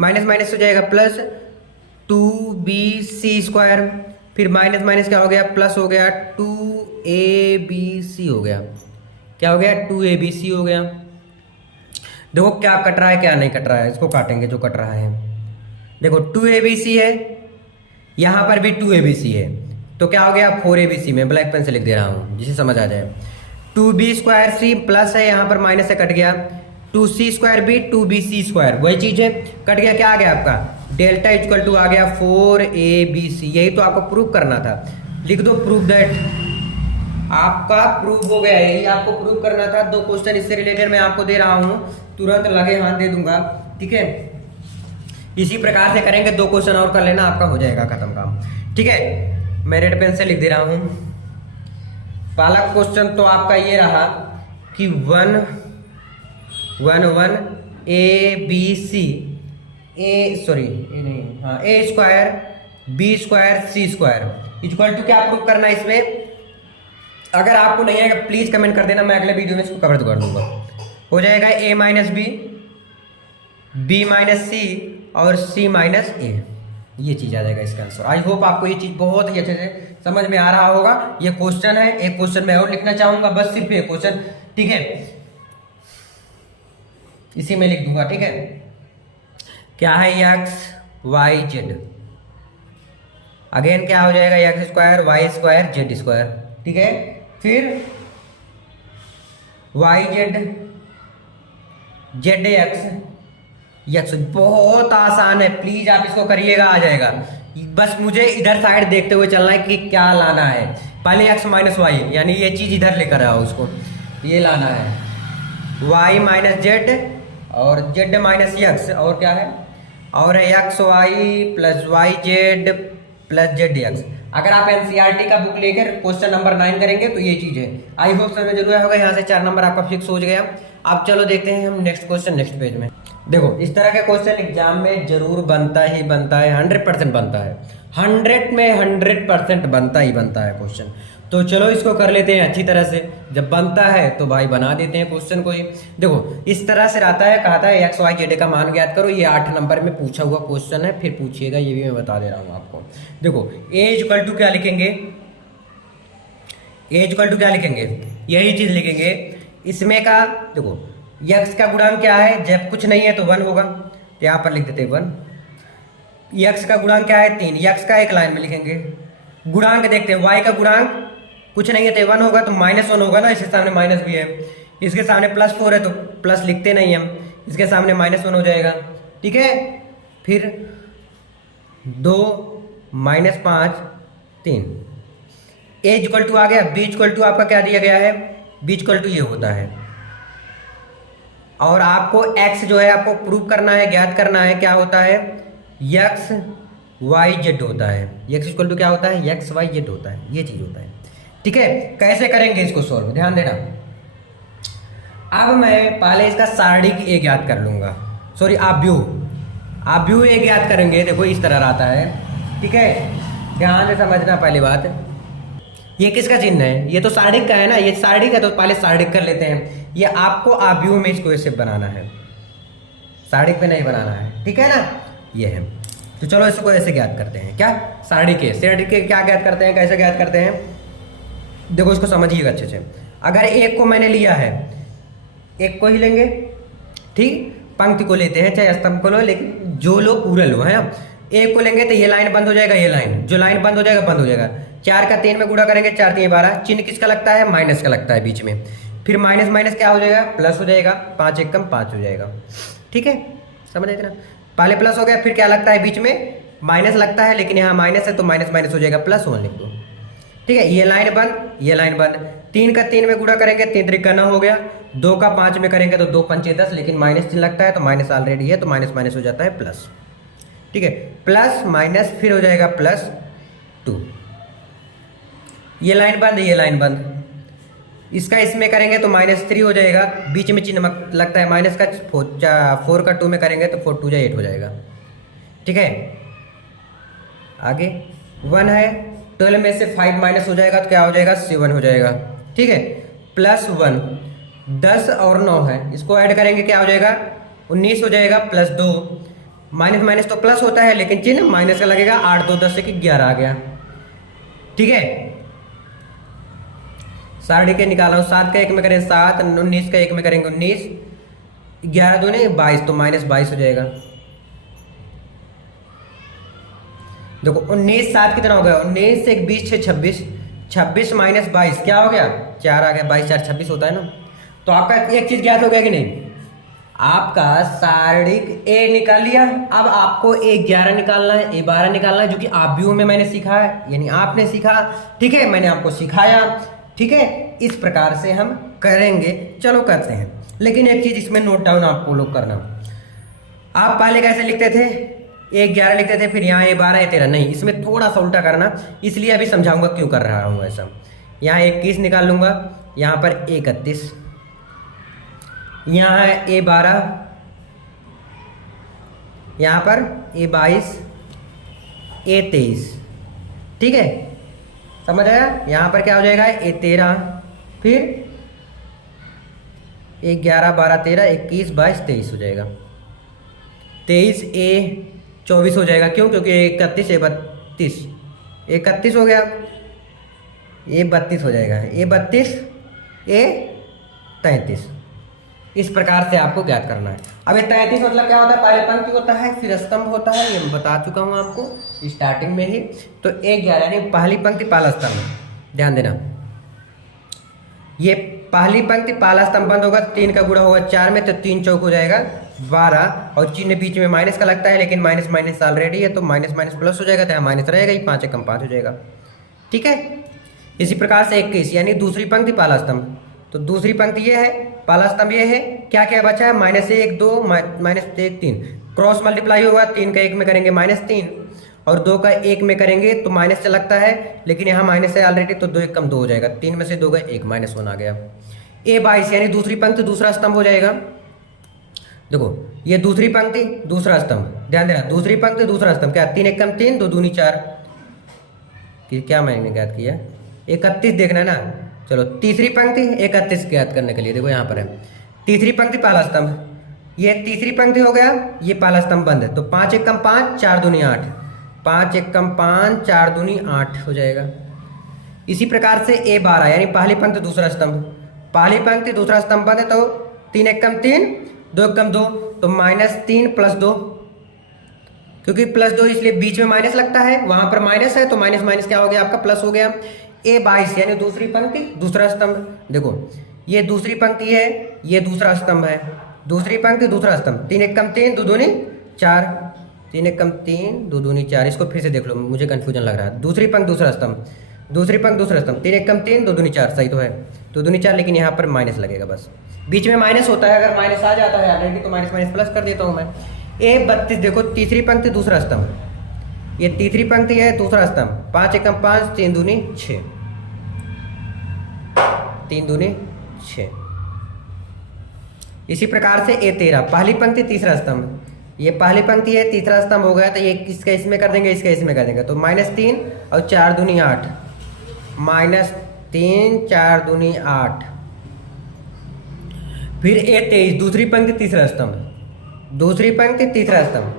माइनस माइनस हो जाएगा, प्लस 2bc स्क्वायर, फिर माइनस माइनस क्या हो गया, प्लस हो गया, 2abc हो गया, क्या हो गया, 2abc हो गया। देखो क्या कट रहा है क्या नहीं कट रहा है, इसको काटेंगे जो कट रहा है। देखो 2abc है, यहां पर भी 2abc है, तो क्या हो गया, 4abc में ब्लैक पेन से लिख दे रहा हूं जिसे समझ आ जाए। 2b स्क्वायर सी प्लस है, यहाँ पर माइनस से कट गया, 2c square B 2bc square, वही चीज है, कट गया, क्या आ गया आपका, डेल्टा इक्वल टू आ गया 4abc। यही तो आपको प्रूव करना था, लिख दो प्रूव दैट, आपका प्रूव हो गया, यही आपको प्रूव करना था। 2 क्वेश्चन इससे रिलेटेड मैं आपको दे रहा हूं, तुरंत लगे हाथ दे दूंगा। ठीक है, इसी प्रकार से करेंगे, 2 क्वेश्चन और कर लेना, आपका हो जाएगा खत्म काम। ठीक है, मैं रेड पेन से लिख दे रहा हूं। पहला क्वेश्चन तो आपका ये रहा कि 1 ABC a square b square c square equal to क्या प्रूव करना है इसमें। अगर आपको नहीं आएगा प्लीज कमेंट कर देना, मैं अगले वीडियो में इसको कवर कर दूंगा। हो जाएगा a minus B, b minus C और c माइनस a, ये चीज आ जाएगा इसका आंसर। आई होप आपको ये चीज बहुत ही अच्छे से समझ में आ रहा होगा। ये क्वेश्चन है, एक क्वेश्चन मैं और लिखना चाहूंगा, बस सिर्फ एक क्वेश्चन। ठीक है, इसी में लिख दूंगा। ठीक है, क्या है, x y z, अगेन क्या हो जाएगा, x square y square z square. ठीक है, फिर y z x, बहुत आसान है, प्लीज आप इसको करिएगा, आ जाएगा। बस मुझे इधर साइड देखते हुए चलना है कि क्या लाना है। पहले x माइनस वाई, यानी ये चीज इधर लेकर आओ, उसको ये लाना है, y माइनस z और z माइनस x, और क्या है, और x y plus y z plus z x. अगर आप एनसीईआरटी का बुक लेकर क्वेश्चन नंबर 9 करेंगे तो ये चीज है। आई होप समझ में जरूर आया होगा। यहाँ से 4 नंबर आपका फिक्स हो गया। अब चलो देखते हैं हम नेक्स्ट क्वेश्चन नेक्स्ट पेज में। देखो इस तरह का क्वेश्चन एग्जाम में जरूर बनता ही बनता है, 100% बनता है, 100 में 100% बनता ही बनता है क्वेश्चन। तो चलो इसको कर लेते हैं अच्छी तरह से। जब बनता है तो भाई बना देते हैं क्वेश्चन को ही। देखो इस तरह से रहता है, कहता है एक्स वाई जेड का मान ज्ञात करो। ये 8 नंबर में पूछा हुआ क्वेश्चन है, फिर पूछिएगा, ये भी मैं बता दे रहा हूँ आपको। देखो ए इक्वल टू क्या लिखेंगे, ए इक्वल टू क्या लिखेंगे, यही चीज लिखेंगे इसमें का। देखो यक्स का गुणांक क्या है, जब कुछ नहीं है तो 1 होगा, तो यहाँ पर लिख देते हैं 1। यक्स का गुणांक क्या है 3, यक्स का एक लाइन में लिखेंगे। गुणांक देखते हैं, वाई का गुणांक कुछ नहीं है तो 1 होगा, तो -1 होगा ना, इसके सामने माइनस भी है। इसके सामने +4 है तो प्लस लिखते नहीं हम, इसके सामने -1 हो जाएगा। ठीक है, फिर 2 -5 3, a इक्वल टू आ गया, b इक्वल टू आपका क्या दिया गया है, b इक्वल टू ये होता है। और आपको x जो है आपको प्रूव करना है, ज्ञात करना है, क्या होता है, x y z होता है। x इक्वल टू क्या होता है, x y z होता है, ये चीज होता है। ठीक है, कैसे करेंगे इसको सॉल्व, ध्यान देना। अब मैं पहले इसका सारणिक ए ज्ञात कर लूंगा, सॉरी आव्यूह ए ज्ञात करेंगे। देखो इस तरह आता है। ठीक है, ध्यान से समझना पहली बात, ये किसका चिन्ह है, ये तो सारणिक का है ना, ये सारणिक है तो पहले सारणिक कर लेते हैं। ये आपको आव्यूह में इसको ऐसे बनाना है, सारणिक पे नहीं बनाना है। ठीक है ना, ये है। तो चलो इसको ऐसे ज्ञात करते हैं, क्या सारणिक के क्या ज्ञात करते हैं, कैसे ज्ञात करते हैं, देखो इसको समझिएगा अच्छे से। अगर एक को मैंने लिया है, एक को ही लेंगे, ठीक, पंक्ति को लेते हैं चाहे स्तंभ को लो, लेकिन जो लो पूरा लो है। एक को लेंगे तो ये लाइन बंद हो जाएगा, ये लाइन, जो लाइन बंद हो जाएगा बंद हो जाएगा। 4 का 3 में गुणा करेंगे, 4 3 12, चिन्ह किसका लगता है, माइनस का लगता है बीच में। फिर माइनस माइनस क्या हो जाएगा, प्लस हो जाएगा, 5 1 कम 5 हो जाएगा। ठीक है, समझ आए ना, पहले प्लस हो गया, फिर क्या लगता है बीच में, माइनस लगता है, लेकिन यहाँ माइनस है तो माइनस माइनस हो जाएगा, +1 लिख दो। ठीक है, ये लाइन बंद, ये लाइन बंद। 3 का 3 में गुणा करेंगे, 3 3 का 9 हो गया। 2 का 5 में करेंगे तो 2 5 10, लेकिन माइनस चिन्ह लगता है तो माइनस ऑलरेडी है तो माइनस माइनस हो जाता है प्लस। ठीक है, प्लस माइनस फिर हो जाएगा +2। ये लाइन बंद, ये लाइन बंद। इसका इसमें करेंगे तो -3 हो जाएगा, बीच में चिन्ह लगता है माइनस का। 4 का 2 में करेंगे तो 4 2 जा 8 हो जाएगा। ठीक है, आगे 1 है, 12 में से 5 माइनस हो जाएगा तो क्या हो जाएगा, 7 हो जाएगा। ठीक है, +1, 10 और 9 है, इसको ऐड करेंगे क्या हो जाएगा, 19 हो जाएगा, +2, माइनस माइनस तो प्लस होता है लेकिन चिन्ह माइनस का लगेगा। 8 2 10 से 11 आ गया। ठीक है, सारणी के निकाला हूँ, 7 का 1 में करेंगे 7, 19 का 1 में करेंगे 19, 11 2 ने 22 तो -22 हो जाएगा। देखो 19 7 कितना हो गया, 19 से 20 6 26, 26 माइनस 22 क्या हो गया, 4 आ गया, 22 4 26 होता है ना। तो आपका एक चीज ज्ञात हो गया कि नहीं, आपका सारणिक ए निकाल लिया। अब आपको A11 निकालना है, A12 निकालना है, जो कि आव्यूह में मैंने सीखा है, यानी आपने सीखा। ठीक है, मैंने आपको सिखाया। ठीक है, इस प्रकार से हम करेंगे। चलो करते हैं, लेकिन एक चीज इसमें नोट डाउन आपको लोग करना। आप पहले कैसे लिखते थे, A11 लिखते थे, फिर यहाँ A12 A13, नहीं, इसमें थोड़ा सा उल्टा करना, इसलिए अभी समझाऊंगा क्यों कर रहा हूँ ऐसा। यहाँ 21 निकाल लूंगा, यहाँ पर 31, यहाँ है A12, यहाँ पर A22 A23। ठीक है, समझ आया। यहाँ पर क्या हो जाएगा, A13, फिर 11 12 13 21 22 23 हो जाएगा। 23 A24 हो जाएगा, क्यों, क्योंकि 31 A32, 31 हो गया, A32 हो जाएगा, A32 A33। इस प्रकार से आपको ज्ञात करना है। अब ये 33 मतलब क्या होता है, पहले पंक्ति होता है, फिर स्तंभ होता है, ये मैं बता चुका हूँ आपको स्टार्टिंग में ही। तो 1 11 यानी पहली पंक्ति पहला स्तंभ, ध्यान देना, ये पहली पंक्ति पहला स्तंभ बंद होगा, 3 का गुणा होगा 4 में, तो 3 चौक हो जाएगा 12, और चिन्ह बीच में माइनस का लगता है, लेकिन माइनस माइनस ऑलरेडी है तो माइनस माइनस प्लस हो जाएगा, तो यहाँ माइनस रहेगा ही, 5 1 कम 5 हो जाएगा। ठीक है, इसी प्रकार से 21 यानी दूसरी पंक्ति पहला स्तंभ, तो दूसरी पंक्ति ये है, पहला स्तंभ ये है, क्या क्या बचा है, -1 2 -1 3, क्रॉस मल्टीप्लाई होगा, 3 का 1 में करेंगे -3, और 2 का 1 में करेंगे तो माइनस से लगता है, लेकिन यहाँ माइनस है ऑलरेडी, तो 2 1 कम 2 हो जाएगा, 3 में से 2 गए 1 -1 आ गया। A22 यानी दूसरी पंक्ति दूसरा स्तंभ हो जाएगा। देखो ये दूसरी पंक्ति दूसरा स्तंभ, ध्यान देना, दूसरी पंक्ति दूसरा स्तंभ, क्या 3 1 कम 3 2 दूनी 4, क्या मैंने ज्ञात किया, 31 देखना है ना। चलो तीसरी पंक्ति 31 ज्ञात करने के लिए देखो यहाँ पर है, तीसरी पंक्ति पहला स्तंभ, ये तीसरी पंक्ति हो गया, ये पहला स्तंभ बंद है, तो 5 1 कम 5 4 दूनी 8, 5 1 कम 5 4 दूनी 8 हो जाएगा। इसी प्रकार से A12 यानी पहली पंक्ति दूसरा स्तंभ, पहली पंक्ति दूसरा स्तंभ बंद है, तो 3 1 कम 3 2 1 कम 2, तो -3 + 2, क्योंकि +2 इसलिए बीच में माइनस लगता है, वहां पर माइनस है तो माइनस माइनस क्या हो गया आपका प्लस हो गया। A22 यानी दूसरी पंक्ति दूसरा स्तंभ, देखो ये दूसरी पंक्ति है, ये दूसरा स्तंभ है, दूसरी पंक्ति दूसरा स्तंभ, 3 एकम 3 2 दूनी 4, 3 एकम 3 2 दूनी 4। इसको फिर से देख लो, मुझे कन्फ्यूजन लग रहा है। दूसरी पंक्ति दूसरा स्तंभ, दूसरी पंक्ति दूसरा स्तंभ, 3 एकम 3 2 दूनी 4, सही तो है 2 दूनी 4, लेकिन यहाँ पर माइनस लगेगा, बस बीच में माइनस होता है। अगर माइनस आ जाता है ऑलरेडी तो माइनस माइनस प्लस कर देता हूँ मैं। A32 देखो, तीसरी पंक्ति दूसरा स्तंभ, ये तीसरी पंक्ति है दूसरा स्तंभ, 5 एकम 5 3 दूनी 6, 3 दूनी 6। इसी प्रकार से A13 पहली पंक्ति तीसरा स्तंभ, ये पहली पंक्ति है तीसरा स्तंभ हो गया, तो ये इसका इसमें कर देंगे, इसका इसमें कर देंगे, तो -3 और 4 दूनी 8, -3 4 दूनी 8। फिर A23 दूसरी पंक्ति तीसरा स्तंभ, दूसरी पंक्ति तीसरा स्तंभ,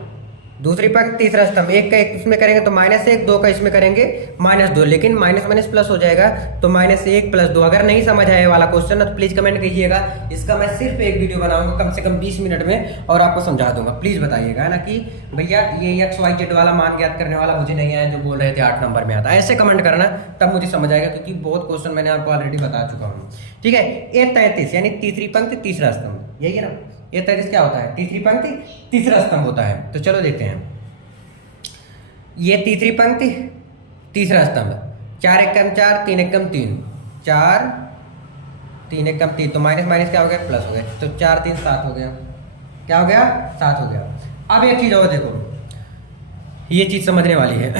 दूसरी पंक्ति तीसरा स्तंभ, एक का एक इसमें करेंगे तो -1, 2 का इसमें करेंगे -2, लेकिन माइनस माइनस प्लस हो जाएगा तो -1 + 2। अगर नहीं समझ आए वाला क्वेश्चन तो प्लीज कमेंट कीजिएगा, इसका मैं सिर्फ एक वीडियो बनाऊंगा कम से कम 20 मिनट में और आपको समझा दूंगा। प्लीज बताइएगा ना कि भैया ये XYZ वाला मान ज्ञात करने वाला मुझे नहीं आया, जो बोल रहे थे 8 नंबर में आता, ऐसे कमेंट करना, तब मुझे समझ आएगा, क्योंकि बहुत क्वेश्चन मैंने आपको ऑलरेडी बता चुका हूँ। ठीक है, A33 यानी तीसरी पंक्ति तीसरा स्तंभ, यही है ना। A33 क्या होता है? तीसरी पंक्ति तीसरा स्तंभ होता है। तो चलो देखते हैं, ये तीसरी पंक्ति तीसरा स्तंभ, 4 एकम 4 3 एकम 3, 4 3 एकम 3, तो माइनस माइनस क्या हो गया? प्लस हो गया, तो 4 3 7 हो गया, क्या हो गया? 7 हो गया। अब एक चीज़ और देखो, ये चीज़ समझने वाली है,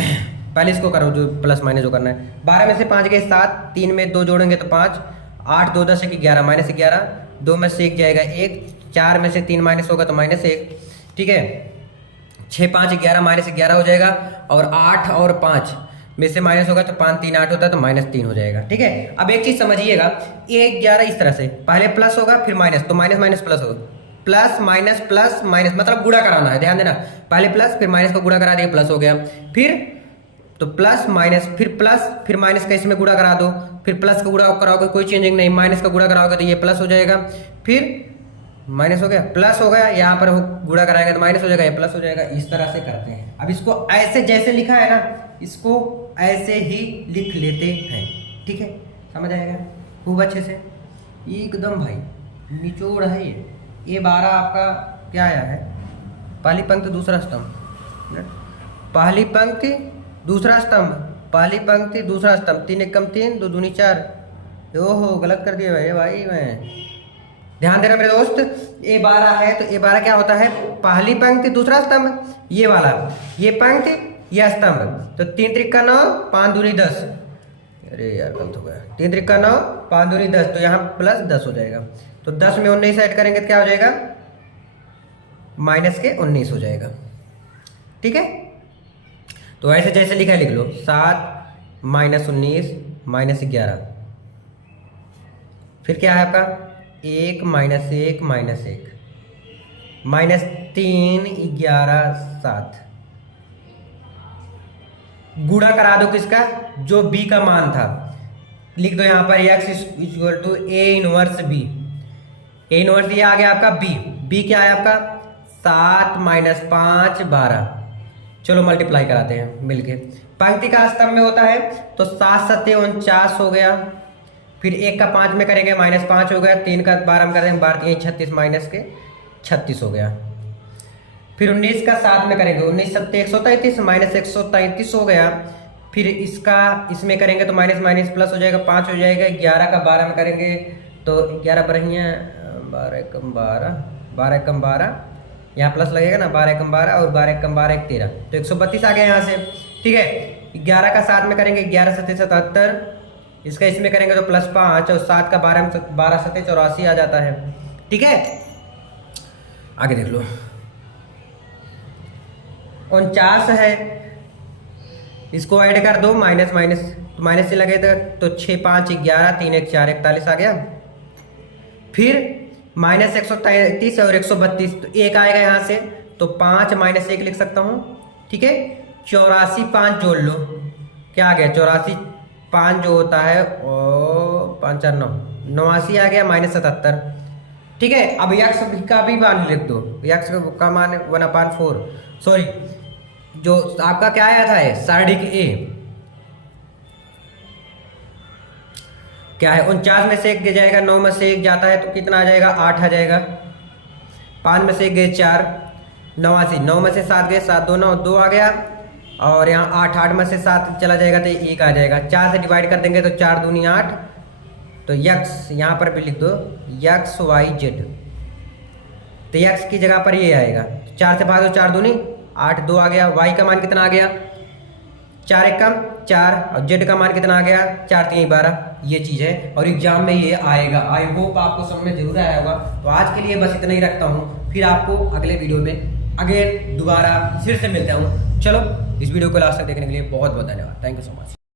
पहले इसको करो जो प्लस माइनस जो करना है। 12 में से 5 गए 7, 3 में 2 जोड़ेंगे तो 5, 8 2 10 11 -11, 2 में से 1 जाएगा 1, 4 में से 3 माइनस होगा तो -1। ठीक है, 6 5 11 -11 हो जाएगा, और 8 और 5 में से माइनस होगा तो 5 3 8 होता है तो -3 हो जाएगा। ठीक है, अब एक चीज़ समझिएगा, 1 11 इस तरह से पहले प्लस होगा फिर माइनस, तो माइनस माइनस प्लस होगा, प्लस माइनस मतलब गुणा कराना है, ध्यान देना, पहले प्लस फिर माइनस को गुणा करा दिया, प्लस हो गया, फिर तो प्लस फिर माइनस का इसमें गुणा करा दो, फिर प्लस का गुणा कराओगे कोई चेंजिंग नहीं, माइनस का गुणा कराओगे तो ये प्लस हो जाएगा, फिर माइनस हो गया प्लस हो गया, यहाँ पर गुणा कराएंगे तो माइनस हो जाएगा, ये प्लस हो जाएगा। इस तरह से करते हैं। अब इसको ऐसे जैसे लिखा है ना, इसको ऐसे ही लिख लेते हैं। ठीक है, समझ आएगा खूब अच्छे से एकदम भाई, निचोड़ है ये 12 आपका क्या आया है? पहली पंक्ति दूसरा स्तंभ, पहली पंक्ति दूसरा स्तंभ, पहली पंक्ति दूसरा स्तंभ, 3 एकम 3 2 दूनी 4। ओहो गलत कर दिया भाई मैं, ध्यान देना मेरे दोस्त। A12 है तो A12 क्या होता है? पहली पंक्ति दूसरा स्तंभ, ये वाला, ये पंक्ति यह स्तंभ, तो 3 त्रिक 9 5 दूनी 10, अरे यार गलत हो गया, 3 त्रिक 9 5 दूनी 10, तो यहाँ प्लस 10 हो जाएगा, तो 10 में 19 ऐड करेंगे तो क्या हो जाएगा? -19 हो जाएगा। ठीक है, तो ऐसे जैसे लिखा है लिख लो, 7 -19 -11, फिर क्या है आपका? 1 -1 -1 -3 11 7। गुणा करा दो किसका? जो b का मान था, लिख दो यहाँ पर x = A 1 b। A 1 ये आ गया आपका b क्या है आपका? 7 - 5 12। चलो मल्टीप्लाई कराते हैं मिलके। पंक्ति का स्तंभ में होता है तो 7 7 49 हो गया, फिर 1 का 5 में करेंगे -5 हो गया, 3 का 12 में करेंगे 12 3 36 माइनस के 36 हो गया, फिर 19 का 7 में करेंगे 19 7 133 -133 हो गया, फिर इसका इसमें करेंगे तो माइनस माइनस प्लस हो जाएगा 5 हो जाएगा, 11 का 12 में करेंगे तो 11 पर ही 12 एकम 12 12 एकम 12, यहाँ प्लस लगेगा ना, 12 एकम 12 और 12 एकम 12 1 13, तो 132 आ गया यहाँ से। ठीक है, 11 का 7 में करेंगे 11 7 77, इसका इसमें करेंगे तो +5 और 7 का 12 में 12 7 84 आ जाता है। ठीक है, आगे देख लो, 49 है, इसको ऐड कर दो, माइनस माइनस तो माइनस से लगे तो 6 5 11 3 1 4 41 आ गया, फिर -133 और 132, तो 1 आएगा यहाँ से, तो 5 -1 लिख सकता हूँ। ठीक है, 84 5 जोड़ लो, क्या आ गया? 84 5 जो होता है और 5 4 9 89 आ गया, -77। ठीक है, अब यक्स का भी मान लिख दो, यक्स का मान 1/4, सॉरी जो आपका क्या आया था सारणी ए, क्या है, 49 में से 1 गया जाएगा, 9 में से 1 जाता है तो कितना आ जाएगा, 8 आ जाएगा। 5 में से 1 गए 4, 89, 9 में से 7 गए, 7 2 9 2 आ गया। और यहाँ 8, 8 में से 7 चला जाएगा तो 1 आ जाएगा। 4 से डिवाइड कर देंगे तो 4 दूनी 8, तो यक्स यहाँ पर भी लिख दो, यक्स वाई जेड, तो यक्स की जगह पर ये आएगा। 4 से भागो, 4 दूनी 8, 2 आ गया। वाई का मान कितना आ गया, 4 1 कम 4, और जेड का मान कितना आ गया, 4 3 12। ये चीज़ है और एग्जाम में ये आएगा। आई होप आपको समझ में जरूर आया होगा। तो आज के लिए बस इतना ही रखता हूँ, फिर आपको अगले वीडियो में अगेन दोबारा फिर से मिलता हूँ। चलो, इस वीडियो को लास्ट तक देखने के लिए बहुत बहुत धन्यवाद। Thank you so much.